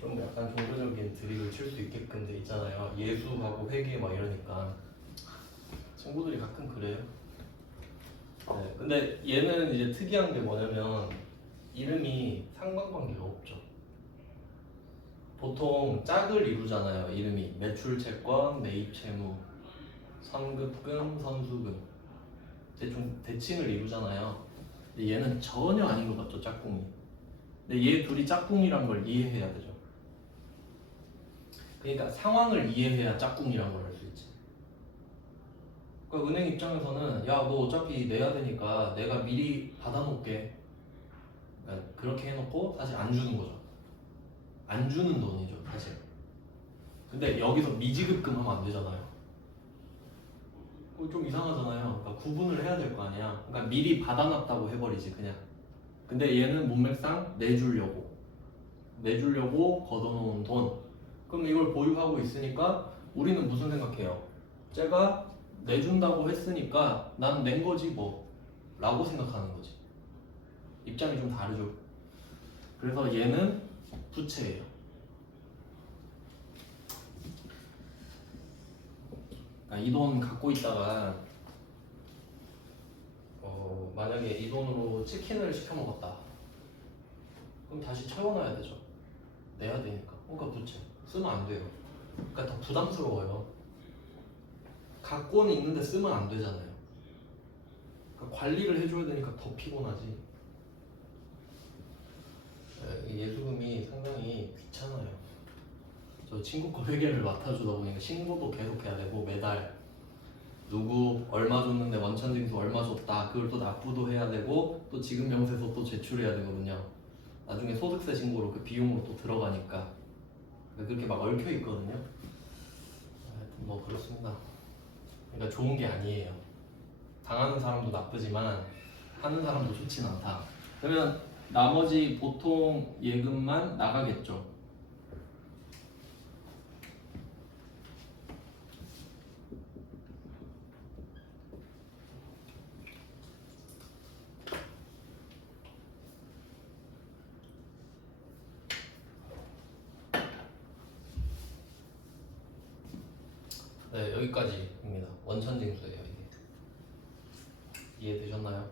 좀 약간 종교적인 드립을 칠 수 있게끔 돼 있잖아요. 예수하고 회계 막 이러니까 친구들이 가끔 그래요. 네, 근데 얘는 이제 특이한 게 뭐냐면 이름이 상관관계가 없죠. 보통 짝을 이루잖아요. 이름이 매출 채권, 매입 채무, 선급금, 선수금 대충 대칭을 이루잖아요. 근데 얘는 전혀 아닌 것 같죠, 짝꿍이. 근데 얘 둘이 짝꿍이란 걸 이해해야 되죠. 그러니까 상황을 이해해야 짝꿍이란 걸 알 수 있지. 그러니까 은행 입장에서는 야, 너 어차피 내야 되니까 내가 미리 받아놓을게. 그러니까 그렇게 해놓고 사실 안 주는 거죠. 안 주는 돈이죠, 사실. 근데 여기서 미지급금 하면 안 되잖아요. 좀 이상하잖아요. 그러니까 구분을 해야 될 거 아니야. 그러니까 미리 받아놨다고 해버리지 그냥. 근데 얘는 문맥상 내주려고 걷어놓은 돈. 그럼 이걸 보유하고 있으니까 우리는 무슨 생각해요? 제가 내준다고 했으니까 난 낸 거지 뭐 라고 생각하는 거지. 입장이 좀 다르죠. 그래서 얘는 부채예요. 그러니까 이 돈 갖고 있다가 만약에 이 돈으로 치킨을 시켜 먹었다. 그럼 다시 채워놔야 되죠. 내야 되니까. 그러니까 부채. 쓰면 안 돼요. 그러니까 더 부담스러워요. 갖고는 있는데 쓰면 안 되잖아요. 그러니까 관리를 해줘야 되니까 더 피곤하지. 예수금이 상당히 귀찮아요. 저 친구 거 회계를 맡아주다 보니까 신고도 계속 해야 되고 매달 누구 얼마 줬는데 원천징수 얼마 줬다 그걸 또 납부도 해야 되고 또 지급 명세서 또 제출해야 되거든요. 나중에 소득세 신고로 그 비용으로 또 들어가니까 그렇게 막 얽혀 있거든요. 하여튼 뭐 그렇습니다. 그러니까 좋은 게 아니에요. 당하는 사람도 나쁘지만 하는 사람도 좋진 않다. 그러면 나머지 보통 예금만 나가겠죠. 네, 여기까지입니다. 원천징수예요, 이게. 이해되셨나요?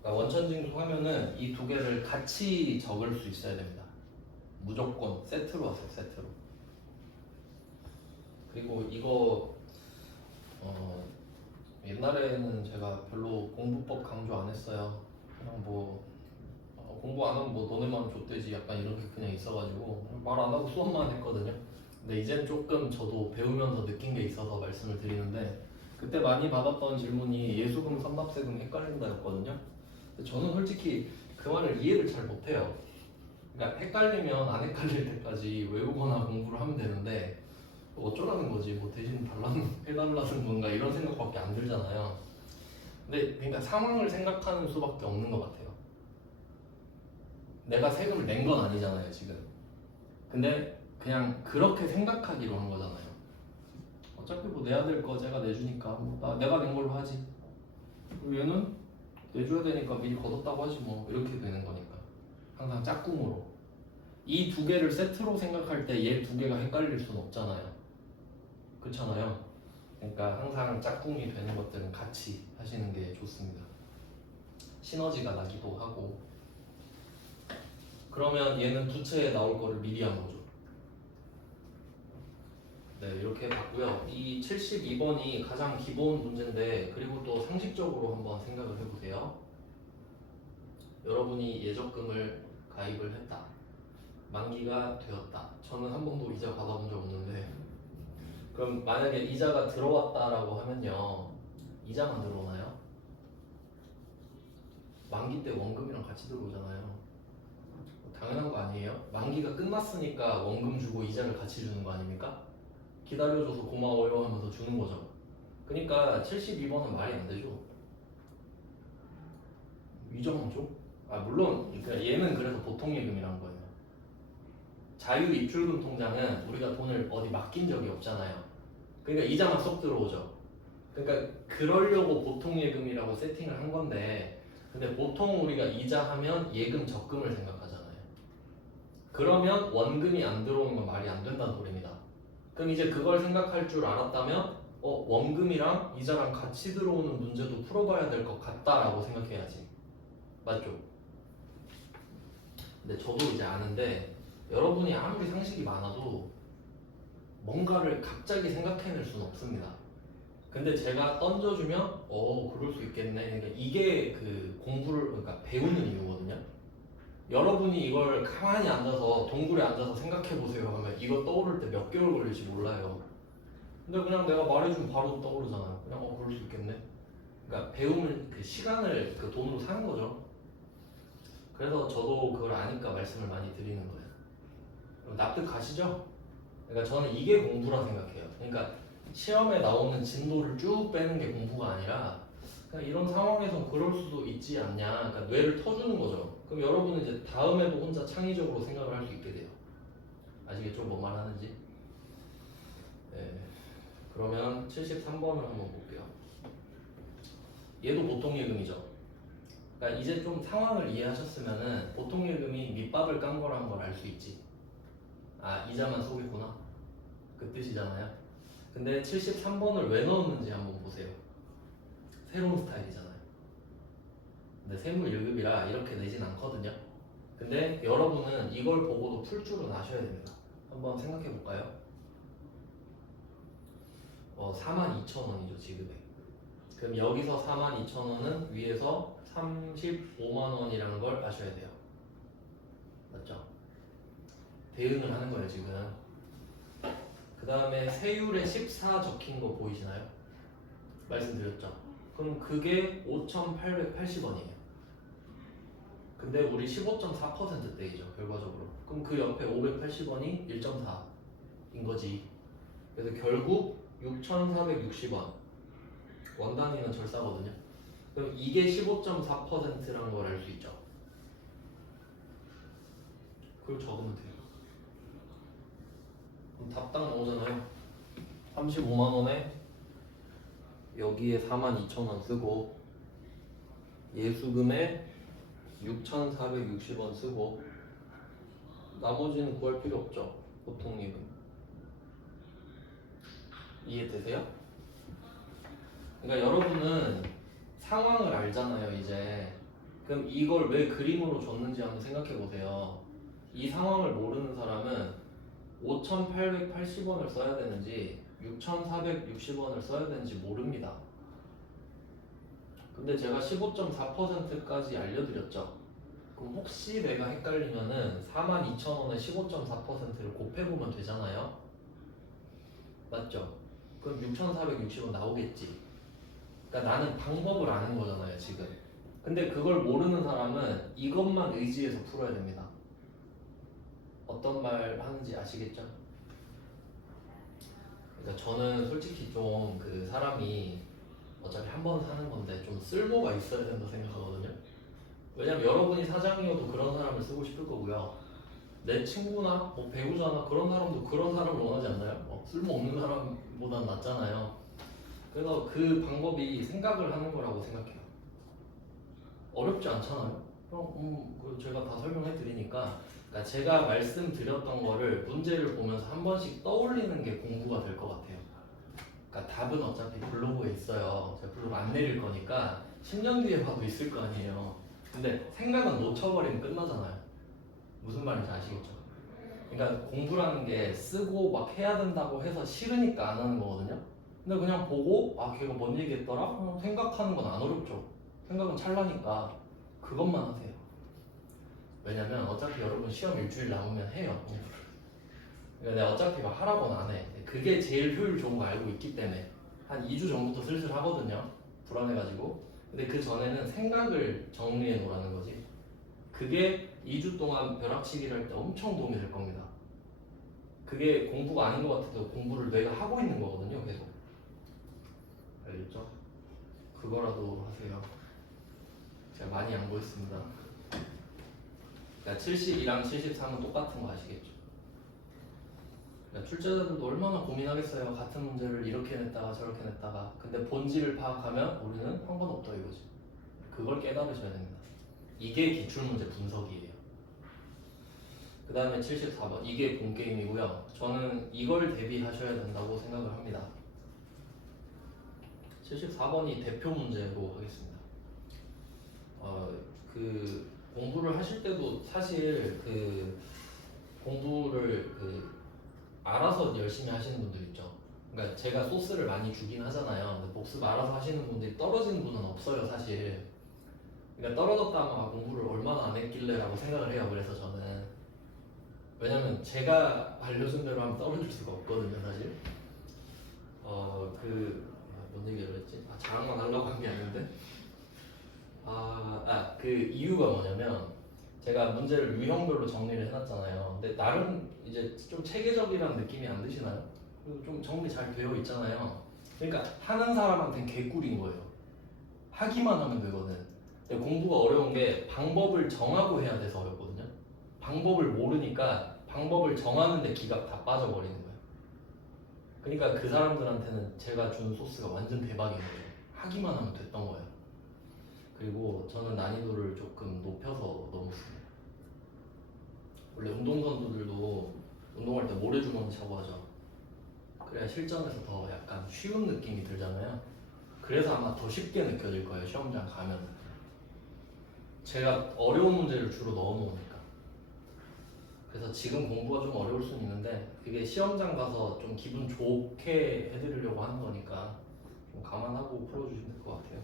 그러니까 원천징수 하면은 이 두 개를 같이 적을 수 있어야 됩니다. 무조건 세트로 하세요, 세트로. 그리고 이거 옛날에는 제가 별로 공부법 강조 안 했어요. 그냥 뭐 공부 안 하면 뭐 너네만 좆되지 약간 이런 게 그냥 있어가지고 말 안 하고 수업만 했거든요. 근데 이젠 조금 저도 배우면서 느낀 게 있어서 말씀을 드리는데 그때 많이 받았던 질문이 예수금, 선납세금 헷갈린다였거든요. 근데 저는 솔직히 그 말을 이해를 잘 못해요. 그러니까 헷갈리면 안 헷갈릴 때까지 외우거나 공부를 하면 되는데 어쩌라는 거지 뭐 대신 해달라는 건가 이런 생각밖에 안 들잖아요. 근데 그러니까 상황을 생각하는 수밖에 없는 것 같아요. 내가 세금을 낸 건 아니잖아요 지금. 근데 그냥 그렇게 생각하기로 한 거잖아요. 어차피 뭐 내야 될 거 제가 내주니까 뭐 내가 낸 걸로 하지. 그리고 얘는 내줘야 되니까 미리 걷었다고 하지 뭐 이렇게 되는 거니까. 항상 짝꿍으로. 이 두 개를 세트로 생각할 때 얘 두 개가 헷갈릴 수는 없잖아요. 그렇잖아요. 그러니까 항상 짝꿍이 되는 것들은 같이 하시는 게 좋습니다. 시너지가 나기도 하고. 그러면 얘는 부채에 나올 거를 미리 한 거죠. 네, 이렇게 봤고요. 이 72번이 가장 기본 문제인데 그리고 또 상식적으로 한번 생각을 해보세요. 여러분이 예적금을 가입을 했다. 만기가 되었다. 저는 한 번도 이자 받아본 적 없는데 그럼 만약에 이자가 들어왔다라고 하면요. 이자만 들어오나요? 만기 때 원금이랑 같이 들어오잖아요. 당연한 거 아니에요? 만기가 끝났으니까 원금 주고 이자를 같이 주는 거 아닙니까? 기다려줘서 고마워요 하면서 주는 거죠. 그러니까 72번은 말이 안 되죠. 이자만 줘? 물론 그러니까 얘는 그래서 보통 예금이란 거예요. 자유 입출금 통장은 우리가 돈을 어디 맡긴 적이 없잖아요. 그러니까 이자만 쏙 들어오죠. 그러니까 그러려고 보통 예금이라고 세팅을 한 건데, 근데 보통 우리가 이자 하면 예금 적금을 생각하잖아요. 그러면 원금이 안 들어오는 건 말이 안 된다는 소리입니다. 그럼 이제 그걸 생각할 줄 알았다면 원금이랑 이자랑 같이 들어오는 문제도 풀어봐야 될 것 같다라고 생각해야지. 맞죠? 근데 저도 이제 아는데 여러분이 아무리 상식이 많아도 뭔가를 갑자기 생각해낼 수는 없습니다. 근데 제가 던져주면 그럴 수 있겠네. 그러니까 이게 그 공부를 그러니까 배우는 이유거든요. 여러분이 이걸 가만히 앉아서 동굴에 앉아서 생각해 보세요 하면 이거 떠오를 때 몇 개월 걸릴지 몰라요. 근데 그냥 내가 말해주면 바로 떠오르잖아요. 그냥 그럴 수 있겠네. 그러니까 배우는 그 시간을 그 돈으로 사는 거죠. 그래서 저도 그걸 아니까 말씀을 많이 드리는 거예요. 납득 가시죠? 그러니까 저는 이게 공부라 생각해요. 그러니까 시험에 나오는 진도를 쭉 빼는 게 공부가 아니라 그냥 이런 상황에서 그럴 수도 있지 않냐. 그러니까 뇌를 터주는 거죠. 그럼 여러분은 이제 다음에도 혼자 창의적으로 생각을 할 수 있게 돼요. 아시겠죠? 뭐 말하는지? 네. 그러면 73번을 한번 볼게요. 얘도 보통 예금이죠. 그러니까 이제 좀 상황을 이해하셨으면은 보통 예금이 밑밥을 깐 거라는 걸 알 수 있지. 아, 이자만 속이구나. 그 뜻이잖아요. 근데 73번을 왜 넣었는지 한번 보세요. 새로운 스타일이잖아요. 근데 세무 1급이라 이렇게 내진 않거든요. 근데 여러분은 이걸 보고도 풀 줄은 아셔야 됩니다. 한번 생각해 볼까요? 42,000원이죠, 지급액. 그럼 여기서 42,000원은 위에서 35만원이라는 걸 아셔야 돼요. 맞죠? 대응을 하는 거예요, 지금. 그 다음에 세율에 14 적힌 거 보이시나요? 말씀드렸죠? 그럼 그게 5,880원이에요. 근데 우리 15.4%대이죠, 결과적으로. 그럼 그 옆에 580원이 1.4인 거지. 그래서 결국 6,460원. 원 단위는 절사거든요. 그럼 이게 15.4%라는 걸 알 수 있죠. 그걸 적으면 돼요. 그럼 답 딱 나오잖아요. 35만원에 여기에 42,000원 쓰고 예수금에 6,460원 쓰고 나머지는 구할 필요 없죠. 보통 예금. 이해되세요? 그러니까 여러분은 상황을 알잖아요, 이제. 그럼 이걸 왜 그림으로 줬는지 한번 생각해 보세요. 이 상황을 모르는 사람은 5,880원을 써야 되는지 6,460원을 써야 되는지 모릅니다. 근데 제가 15.4%까지 알려드렸죠. 그럼 혹시 내가 헷갈리면은 42,000원에 15.4%를 곱해보면 되잖아요. 맞죠? 그럼 6,460원 나오겠지. 그러니까 나는 방법을 아는 거잖아요, 지금. 근데 그걸 모르는 사람은 이것만 의지해서 풀어야 됩니다. 어떤 말 하는지 아시겠죠? 그러니까 저는 솔직히 좀 그 사람이 어차피 한 번 사는 건데 좀 쓸모가 있어야 된다 생각하거든요. 왜냐면 여러분이 사장이어도 그런 사람을 쓰고 싶을 거고요. 내 친구나 뭐 배우자나 그런 사람도 그런 사람을 원하지 않나요? 쓸모없는 사람보단 낫잖아요. 그래서 그 방법이 생각을 하는 거라고 생각해요. 어렵지 않잖아요. 그럼 제가 다 설명해 드리니까 그러니까 제가 말씀드렸던 거를 문제를 보면서 한 번씩 떠올리는 게 공부가 될 것 같아요. 그러니까 답은 어차피 블로그에 있어요. 제가 블로그 안 내릴 거니까 10년 뒤에 봐도 있을 거 아니에요. 근데 생각은 놓쳐버리면 끝나잖아요. 무슨 말인지 아시겠죠? 그러니까 공부라는 게 쓰고 막 해야 된다고 해서 싫으니까 안 하는 거거든요. 근데 그냥 보고 걔가 뭔 얘기했더라? 생각하는 건 안 어렵죠. 생각은 찰나니까 그것만 하세요. 왜냐면 어차피 여러분 시험 일주일 남으면 해요. 그러니까 내가 어차피 막 하라고는 안 해. 그게 제일 효율 좋은 거 알고 있기 때문에 한 2주 전부터 슬슬 하거든요. 불안해가지고. 근데 그 전에는 생각을 정리해 놓으라는 거지. 그게 2주 동안 벼락치기를 할 때 엄청 도움이 될 겁니다. 그게 공부가 아닌 것 같아도 공부를 내가 하고 있는 거거든요, 계속. 알겠죠? 그거라도 하세요. 제가 많이 양보했습니다. 그러니까 72랑 73은 똑같은 거 아시겠죠? 그러니까 출제자들도 얼마나 고민하겠어요. 같은 문제를 이렇게 냈다가 저렇게 냈다가. 근데 본질을 파악하면 우리는 상관없다 이거지. 그걸 깨달으셔야 됩니다. 이게 기출문제 분석이에요. 그 다음에 74번 이게 본게임이고요. 저는 이걸 대비하셔야 된다고 생각을 합니다. 74번이 대표 문제로 하겠습니다. 그 공부를 하실 때도 사실 그 공부를 알아서 열심히 하시는 분들 있죠. 그러니까 제가 소스를 많이 주긴 하잖아요. 근데 복습 알아서 하시는 분들이 떨어지는 분은 없어요, 사실. 그러니까 떨어졌다가 공부를 얼마나 안 했길래라고 생각을 해요. 그래서 저는 왜냐면 제가 알려준 대로 하면 떨어질 수가 없거든요, 사실. 뭔 얘기를 했지? 자랑만 하려고 한 게 아닌데. 그 이유가 뭐냐면 제가 문제를 유형별로 정리를 해놨잖아요. 근데 나름 이제 좀 체계적이라는 느낌이 안 드시나요? 좀 정리 잘 되어 있잖아요. 그러니까 하는 사람한테는 개꿀인 거예요. 하기만 하면 되거든. 근데 공부가 어려운 게 방법을 정하고 해야 돼서 어렵거든요. 방법을 모르니까 방법을 정하는데 기가 다 빠져버리는 거예요. 그러니까 그 사람들한테는 제가 준 소스가 완전 대박인 거예요. 하기만 하면 됐던 거예요. 그리고 저는 난이도를 조금 높여서 넣었습니다. 원래 운동선수들도 운동할 때 모래주머니 차고 하죠. 그래야 실전에서 더 약간 쉬운 느낌이 들잖아요. 그래서 아마 더 쉽게 느껴질 거예요, 시험장 가면. 제가 어려운 문제를 주로 넣어놓으니까. 그래서 지금 공부가 좀 어려울 수는 있는데 그게 시험장 가서 좀 기분 좋게 해드리려고 하는 거니까 좀 감안하고 풀어주시면 될 것 같아요.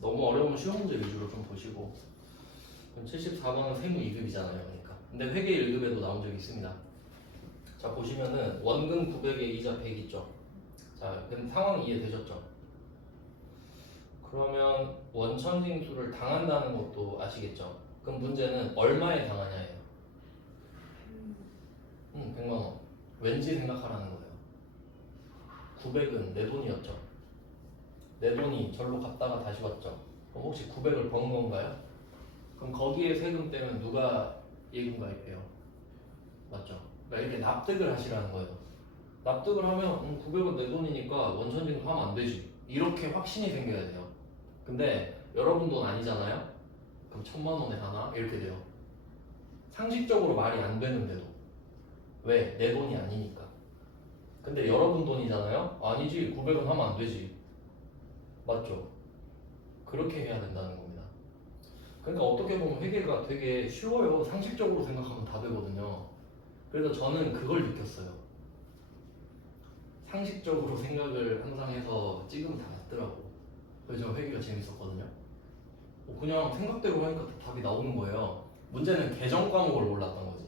너무 어려우면 쉬운 문제 위주로 좀 보시고. 74번은 세무 2급이잖아요, 그러니까. 근데 회계 1급에도 나온 적이 있습니다. 자, 보시면은 원금 900에 이자 100 있죠. 자, 그럼 상황 이해되셨죠? 그러면 원천징수를 당한다는 것도 아시겠죠? 그럼 문제는 얼마에 당하냐예요. 100만 원. 왠지 생각하라는 거예요. 900은 내 돈이었죠. 내 돈이 절로 갔다가 다시 왔죠. 그럼 혹시 900을 번 건가요? 그럼 거기에 세금 떼면 누가 예금 가입해요? 맞죠? 그러니까 이렇게 납득을 하시라는 거예요. 납득을 하면 900은 내 돈이니까 원천징수 하면 안 되지. 이렇게 확신이 생겨야 돼요. 근데 여러분 돈 아니잖아요? 그럼 1000만 원에 하나? 이렇게 돼요. 상식적으로 말이 안 되는데도. 왜? 내 돈이 아니니까. 근데 여러분 돈이잖아요? 아니지. 900은 하면 안 되지. 맞죠? 그렇게 해야 된다는 겁니다. 그러니까 어떻게 보면 회계가 되게 쉬워요. 상식적으로 생각하면 다 되거든요. 그래서 저는 그걸 느꼈어요. 상식적으로 생각을 항상 해서 찍으면 다 맞더라고. 그래서 저 회계가 재밌었거든요. 그냥 생각대로 하니까 답이 나오는 거예요. 문제는 계정 과목을 몰랐던 거지.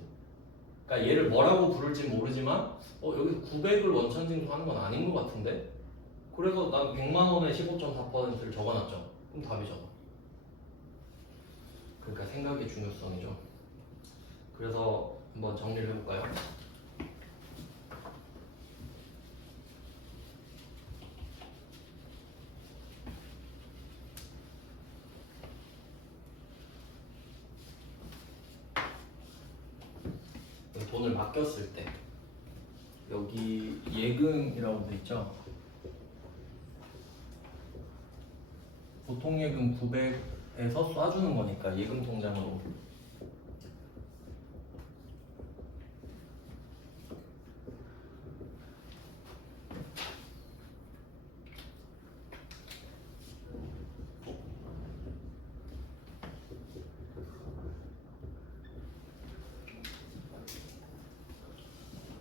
그러니까 얘를 뭐라고 부를지 모르지만 여기 900을 원천징수 하는 건 아닌 것 같은데? 그래서 난 100만 원에 15.4%를 적어놨죠. 그럼 답이죠. 그러니까 생각의 중요성이죠. 그래서 한번 정리를 해볼까요? 돈을 맡겼을 때 여기 예금이라고 돼 있죠. 보통 예금 900에서 쏴주는 거니까 예금 통장으로.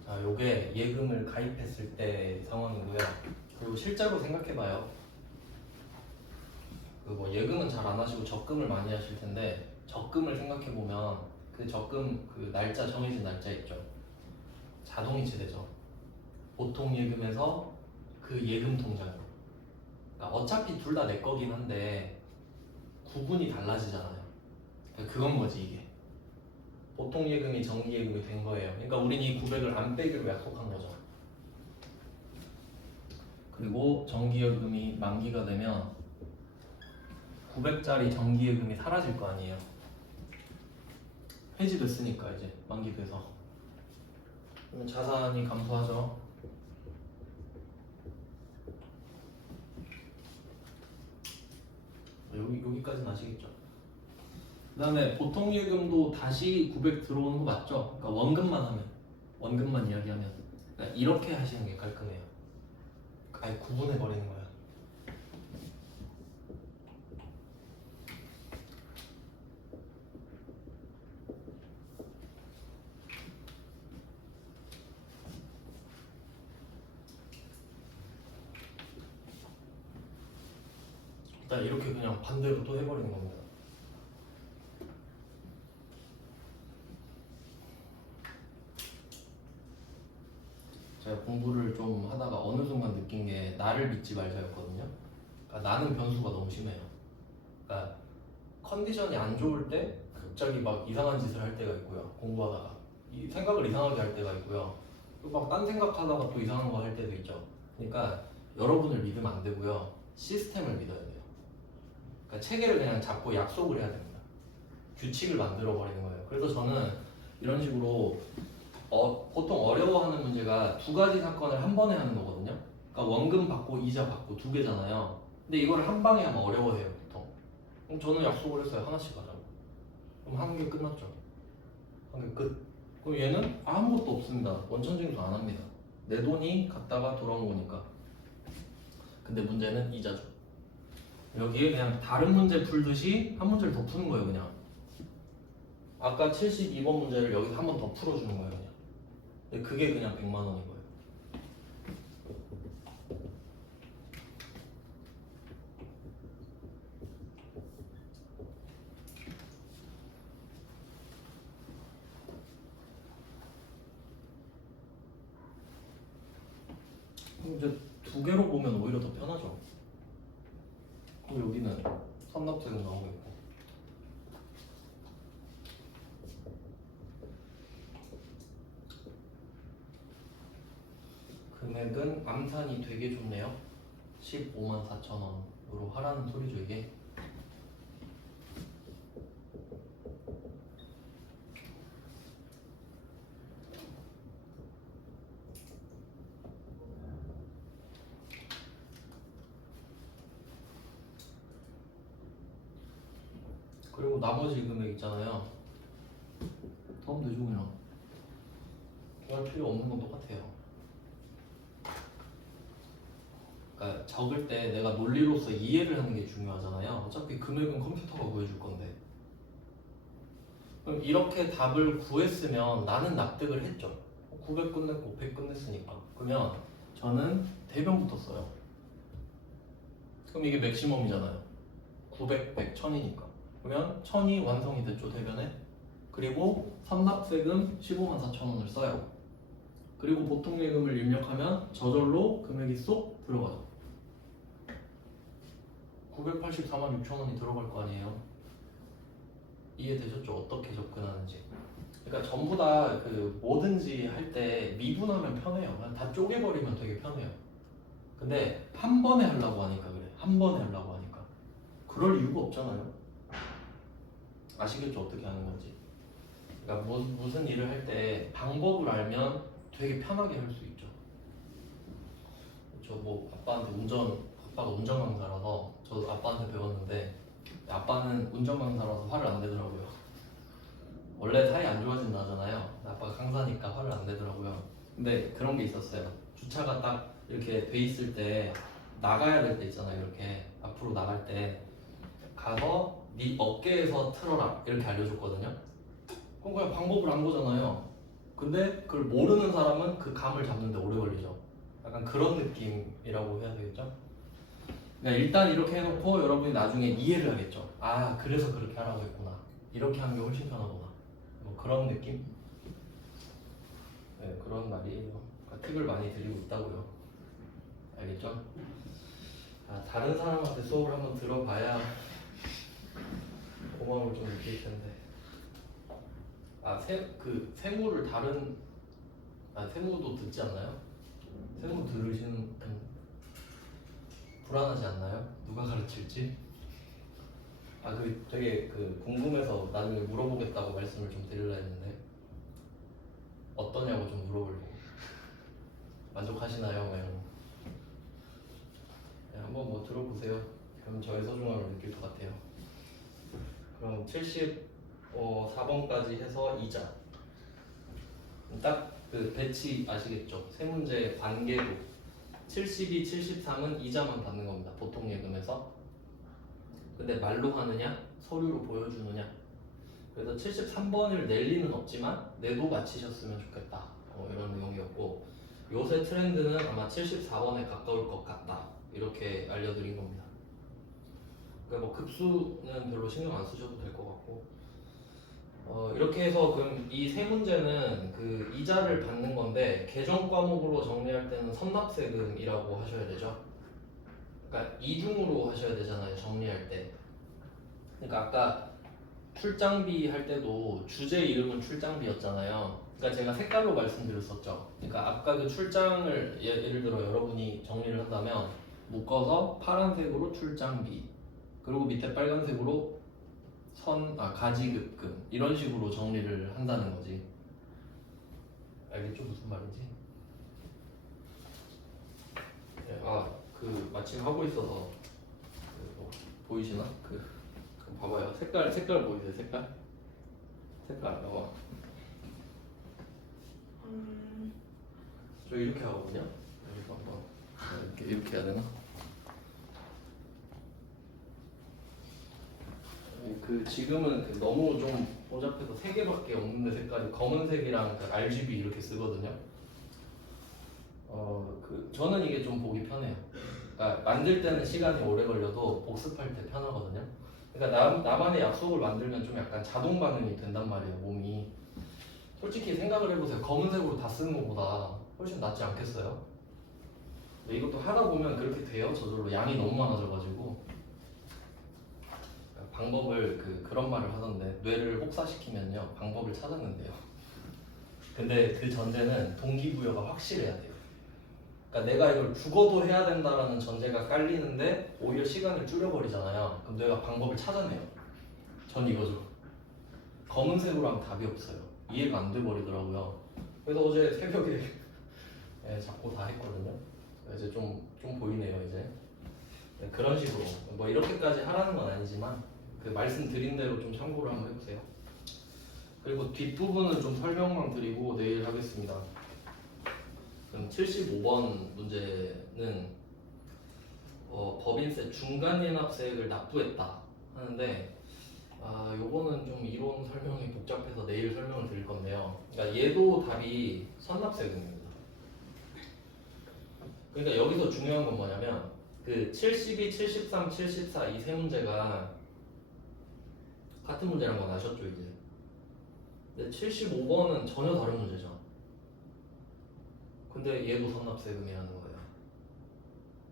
자, 요게 예금을 가입했을 때 상황이고요. 그리고 실제로 생각해봐요. 뭐 예금은 잘 안 하시고 적금을 많이 하실 텐데 적금을 생각해 보면 그 적금 그 날짜 정해진 날짜 있죠. 자동이체되죠. 보통 예금에서 그 예금 통장으로. 그러니까 어차피 둘 다 내 거긴 한데 구분이 달라지잖아요. 그러니까 그건 뭐지 이게. 보통 예금이 정기 예금이 된 거예요. 그러니까 우린 이 900을 안 빼기로 약속한 거죠. 그리고 정기 예금이 만기가 되면 900짜리 정기 예금이 사라질 거 아니에요. 해지됐으니까 이제 만기돼서. 그러면 자산이 감소하죠. 여기까지는 아시겠죠? 그 다음에 보통 예금도 다시 900 들어오는 거 맞죠? 그러니까 원금만 이야기하면 그러니까 이렇게 하시는 게 깔끔해요. 아예 구분해 버리는 거야. 일단 이렇게 그냥 반대로 또 해버리는 겁니다. 제가 공부를 좀 하다가 어느 순간 느낀 게 나를 믿지 말자였거든요. 그러니까 나는 변수가 너무 심해요. 그러니까 컨디션이 안 좋을 때 갑자기 막 이상한 짓을 할 때가 있고요. 공부하다가 생각을 이상하게 할 때가 있고요. 또 막 딴 생각하다가 또 이상한 거 할 때도 있죠. 그러니까 여러분을 믿으면 안 되고요. 시스템을 믿어야 돼요. 그러니까 체계를 그냥 잡고 약속을 해야 됩니다. 규칙을 만들어 버리는 거예요. 그래서 저는 이런 식으로 보통 어려워하는 문제가 두 가지 사건을 한 번에 하는 거거든요. 그러니까 원금 받고 이자 받고 두 개잖아요. 근데 이거를 한 방에 하면 어려워해요, 보통. 그럼 저는 약속을 했어요. 하나씩 하자고. 그럼 하는 게 끝났죠. 하는 게 끝. 그럼 얘는 아무것도 없습니다. 원천징수 안 합니다. 내 돈이 갔다가 돌아온 거니까. 근데 문제는 이자죠. 여기에 그냥 다른 문제 풀듯이 한 문제를 더 푸는 거예요, 그냥. 아까 72번 문제를 여기서 한 번 더 풀어주는 거예요, 그냥. 근데 그게 그냥 100만 원인 거예요. 그럼 이제 두 개로 보면 오히려 더 편하죠. 그럼 여기는 선납세금 나오고 있고. 금액은 암산이 되게 좋네요. 15만 4천 원으로 하라는 소리죠, 이게. 그리고 나머지 금액 있잖아요. 더하면 되죠, 그냥. 할 필요 없는 건 똑같아요. 그러니까 적을 때 내가 논리로서 이해를 하는 게 중요하잖아요. 어차피 금액은 컴퓨터가 구해줄 건데. 그럼 이렇게 답을 구했으면 나는 납득을 했죠. 900 끝냈고 100 끝냈으니까. 그러면 저는 대변부터 써요. 그럼 이게 맥시멈이잖아요. 900, 100, 1000이니까. 그러면 1000이 완성이 됐죠, 대변에. 그리고 선납세금 15만 4천 원을 써요. 그리고 보통 예금을 입력하면 저절로 금액이 쏙 들어가요. 984만 6천 원이 들어갈 거 아니에요. 이해되셨죠? 어떻게 접근하는지. 그러니까 전부 다 그 뭐든지 할 때 미분하면 편해요. 그냥 다 쪼개버리면 되게 편해요. 근데 한 번에 하려고 하니까 그래. 한 번에 하려고 하니까. 그럴 이유가 없잖아요. 아시겠죠? 어떻게 하는 건지. 그러니까 무슨 일을 할 때 방법을 알면 되게 편하게 할 수 있죠. 저 뭐 아빠가 운전 강사라서 저 아빠한테 배웠는데 아빠는 운전 강사라서 화를 안 내더라고요. 원래 사이 안 좋아진다 하잖아요. 아빠가 강사니까 화를 안 내더라고요. 근데 그런 게 있었어요. 주차가 딱 이렇게 돼 있을 때 나가야 될 때 있잖아요. 이렇게 앞으로 나갈 때 가서 네 어깨에서 틀어라 이렇게 알려줬거든요. 그럼 그냥 방법을 안 거잖아요. 근데 그걸 모르는 사람은 그 감을 잡는데 오래 걸리죠. 약간 그런 느낌이라고 해야 되겠죠? 그러니까 일단 이렇게 해놓고 여러분이 나중에 이해를 하겠죠. 아, 그래서 그렇게 하라고 했구나. 이렇게 하는 게 훨씬 편하구나. 뭐 그런 느낌? 네, 그런 말이에요. 그러니까 팁을 많이 드리고 있다고요. 알겠죠? 아, 다른 사람한테 수업을 한번 들어봐야 고마움을 좀 느낄 텐데. 세무를 세무도 듣지 않나요? 세무 들으시는 불안하지 않나요? 누가 가르칠지? 되게 궁금해서 나중에 물어보겠다고 말씀을 좀 드리려 했는데 어떠냐고 좀 물어보려고. 만족하시나요? 막 이런 거. 네, 한번 뭐 들어보세요. 그럼 저의 소중함을 느낄 것 같아요. 그럼 74번까지 해서 2자. 딱 그 배치 아시겠죠? 세 문제 관계도 72, 73은 2자만 받는 겁니다. 보통 예금에서. 근데 말로 하느냐, 서류로 보여주느냐. 그래서 73번을 낼 리는 없지만 내도 맞히셨으면 좋겠다. 이런 내용이었고, 요새 트렌드는 아마 74번에 가까울 것 같다. 이렇게 알려드린 겁니다. 그러니까 뭐 급수는 별로 신경 안 쓰셔도 될 것 같고, 이렇게 해서 그럼 이 세 문제는 그 이자를 받는 건데 계정 과목으로 정리할 때는 선납세금이라고 하셔야 되죠. 그러니까 이중으로 하셔야 되잖아요, 정리할 때. 그러니까 아까 출장비 할 때도 주제 이름은 출장비였잖아요. 그러니까 제가 색깔로 말씀드렸었죠. 그러니까 아까 그 출장을 예를 들어 여러분이 정리를 한다면 묶어서 파란색으로 출장비, 그리고 밑에 빨간색으로 가지급금 이런 식으로 정리를 한다는 거지. 알겠죠? 무슨 말인지? 네, 그 마침 하고 있어서 보이시나? 봐봐요. 색깔 보이세요? 색깔 봐봐. 저 이렇게 하거든요. 여기서 한번 이렇게 해야 되나? 지금은 너무 좀 복잡해서 3개밖에 없는데 색깔이 검은색이랑 RGB 이렇게 쓰거든요. 저는 이게 좀 보기 편해요. 그러니까 만들 때는 시간이 오래 걸려도 복습할 때 편하거든요. 그러니까 나만의 약속을 만들면 좀 약간 자동 반응이 된단 말이에요, 몸이. 솔직히 생각을 해보세요. 검은색으로 다 쓰는 것보다 훨씬 낫지 않겠어요? 근데 이것도 하다 보면 그렇게 돼요. 저절로 양이 너무 많아져가지고. 방법을 그런 말을 하던데, 뇌를 혹사시키면요 방법을 찾았는데요. 근데 그 전제는 동기부여가 확실해야 돼요. 그러니까 내가 이걸 죽어도 해야 된다라는 전제가 깔리는데 오히려 시간을 줄여버리잖아요. 그럼 내가 방법을 찾아내요. 전 이거죠. 검은색으로 하면 답이 없어요. 이해가 안 돼 버리더라고요. 그래서 어제 새벽에 잡고 다 했거든요. 이제 좀 보이네요 이제. 그런 식으로 뭐 이렇게까지 하라는 건 아니지만 그 말씀드린 대로 좀 참고를 한번 해보세요. 그리고 뒷부분은 좀 설명만 드리고 내일 하겠습니다. 그럼 75번 문제는 법인세 중간연합세액을 납부했다 하는데, 요거는 좀 이론 설명이 복잡해서 내일 설명을 드릴 건데요. 그러니까 얘도 답이 선납세금입니다. 그러니까 여기서 중요한 건 뭐냐면 그 72, 73, 74 이 세 문제가 같은 문제란 건 아셨죠 이제. 근데 75번은 전혀 다른 문제죠. 근데 얘도 선납세금이라는 거예요.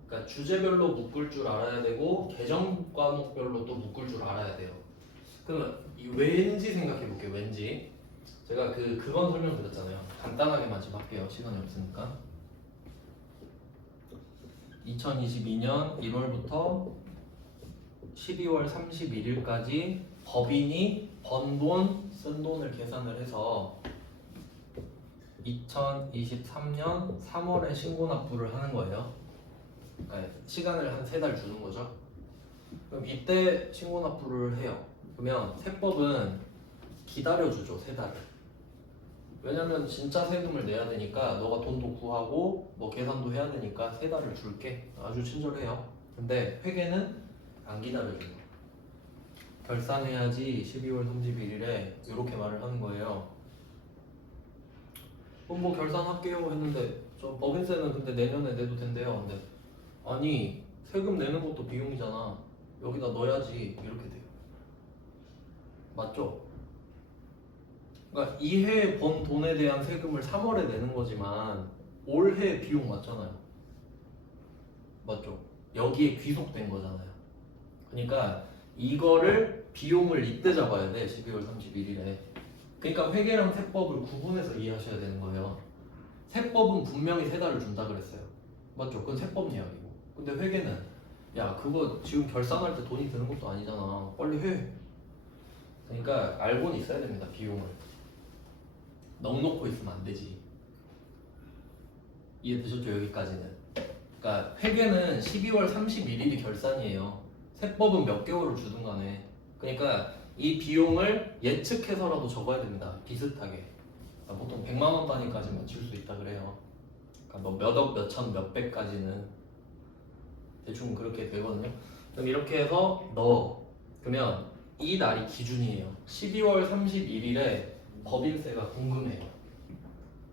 그러니까 주제별로 묶을 줄 알아야 되고 계정 과목별로 또 묶을 줄 알아야 돼요. 그러면 왠지 생각해 볼게요. 왠지 제가 그건 설명드렸잖아요. 간단하게만 좀 할게요. 시간이 없으니까. 2022년 1월부터 12월 31일까지 법인이 번 돈, 쓴 돈을 계산을 해서 2023년 3월에 신고 납부를 하는 거예요. 시간을 한 3달 주는 거죠. 그럼 이때 신고 납부를 해요. 그러면 세법은 기다려주죠, 3달을. 왜냐면 진짜 세금을 내야 되니까 너가 돈도 구하고 뭐 계산도 해야 되니까 3달을 줄게. 아주 친절해요. 근데 회계는 안 기다려줘요. 결산해야지 12월 31일에 이렇게 말을 하는 거예요. 그럼 뭐 결산할게요 했는데 저 법인세는 근데 내년에 내도 된대요. 근데 아니 세금 내는 것도 비용이잖아. 여기다 넣어야지 이렇게 돼요. 맞죠? 그러니까 이해 번 돈에 대한 세금을 3월에 내는 거지만 올해 비용 맞잖아요. 맞죠? 여기에 귀속된 거잖아요. 그러니까 이거를 비용을 이때 잡아야 돼. 12월 31일에. 그러니까 회계랑 세법을 구분해서 이해하셔야 되는 거예요. 세법은 분명히 3달을 준다 그랬어요. 맞죠? 그건 세법 이야기고. 근데 회계는 야 그거 지금 결산할 때 돈이 드는 것도 아니잖아. 빨리 해. 그러니까 알고는 있어야 됩니다. 비용을. 넉 놓고 있으면 안 되지. 이해되셨죠? 여기까지는. 그러니까 회계는 12월 31일이 결산이에요. 세법은 몇 개월을 주든 간에. 그러니까 이 비용을 예측해서라도 적어야 됩니다. 비슷하게. 그러니까 보통 100만 원 단위까지 맞출 수 있다 그래요. 그러니까 뭐 몇억, 몇천, 몇백까지는 대충 그렇게 되거든요. 그럼 이렇게 해서 그러면 이 날이 기준이에요. 12월 31일에 법인세가 궁금해요.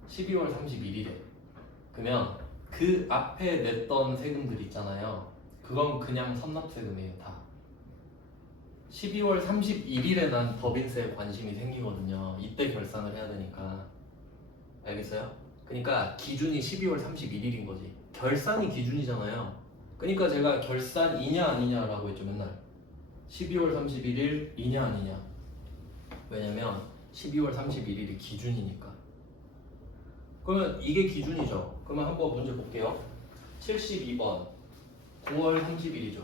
12월 31일에. 그러면 그 앞에 냈던 세금들 있잖아요. 그건 그냥 선납세금이에요, 다. 12월 31일에 난 법인세에 관심이 생기거든요. 이때 결산을 해야 되니까. 알겠어요? 그러니까 기준이 12월 31일인 거지. 결산이 기준이잖아요. 그러니까 제가 결산이냐 아니냐라고 했죠, 맨날. 12월 31일이냐 아니냐. 왜냐면 12월 31일이 기준이니까. 그러면 이게 기준이죠. 그러면 한번 문제 볼게요. 72번 9월 30일이죠.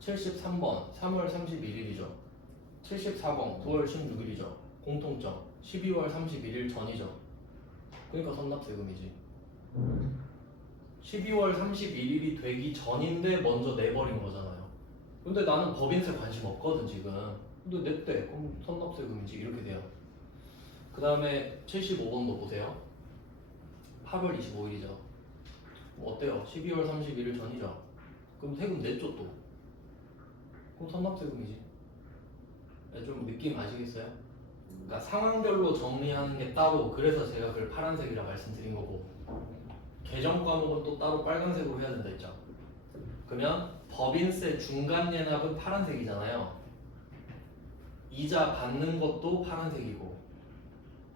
73번 3월 31일이죠. 74번 9월 16일이죠. 공통점 12월 31일 전이죠. 그러니까 선납세금이지. 12월 31일이 되기 전인데 먼저 내버린 거잖아요. 근데 나는 법인세 관심 없거든 지금. 근데 냈대. 그럼 선납세금이지. 이렇게 돼요. 그 다음에 75번도 보세요. 8월 25일이죠. 뭐 어때요? 12월 31일 전이죠. 그럼 세금 냈죠 또. 그럼 선납세금이지. 좀 느낌 아시겠어요? 그러니까 상황별로 정리하는 게 따로, 그래서 제가 그걸 파란색이라 말씀드린 거고, 계정 과목은 또 따로 빨간색으로 해야 된다 했죠. 그러면 법인세 중간예납은 파란색이잖아요. 이자 받는 것도 파란색이고,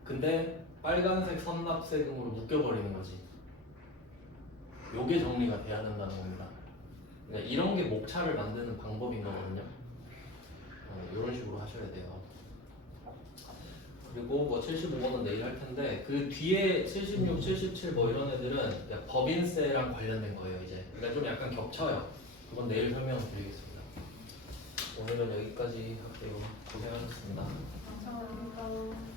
근데 빨간색 선납세금으로 묶여버리는 거지. 요게 정리가 돼야 된다는 겁니다. 그러니까 이런 게 목차를 만드는 방법인 거거든요. 이런 식으로 하셔야 돼요. 그리고 뭐 75번은 내일 할 텐데, 그 뒤에 76, 77 뭐 이런 애들은 법인세랑 관련된 거예요 이제. 그러니까 좀 약간 겹쳐요. 그건 내일 설명드리겠습니다. 오늘은 여기까지 할게요. 고생하셨습니다. 감사합니다.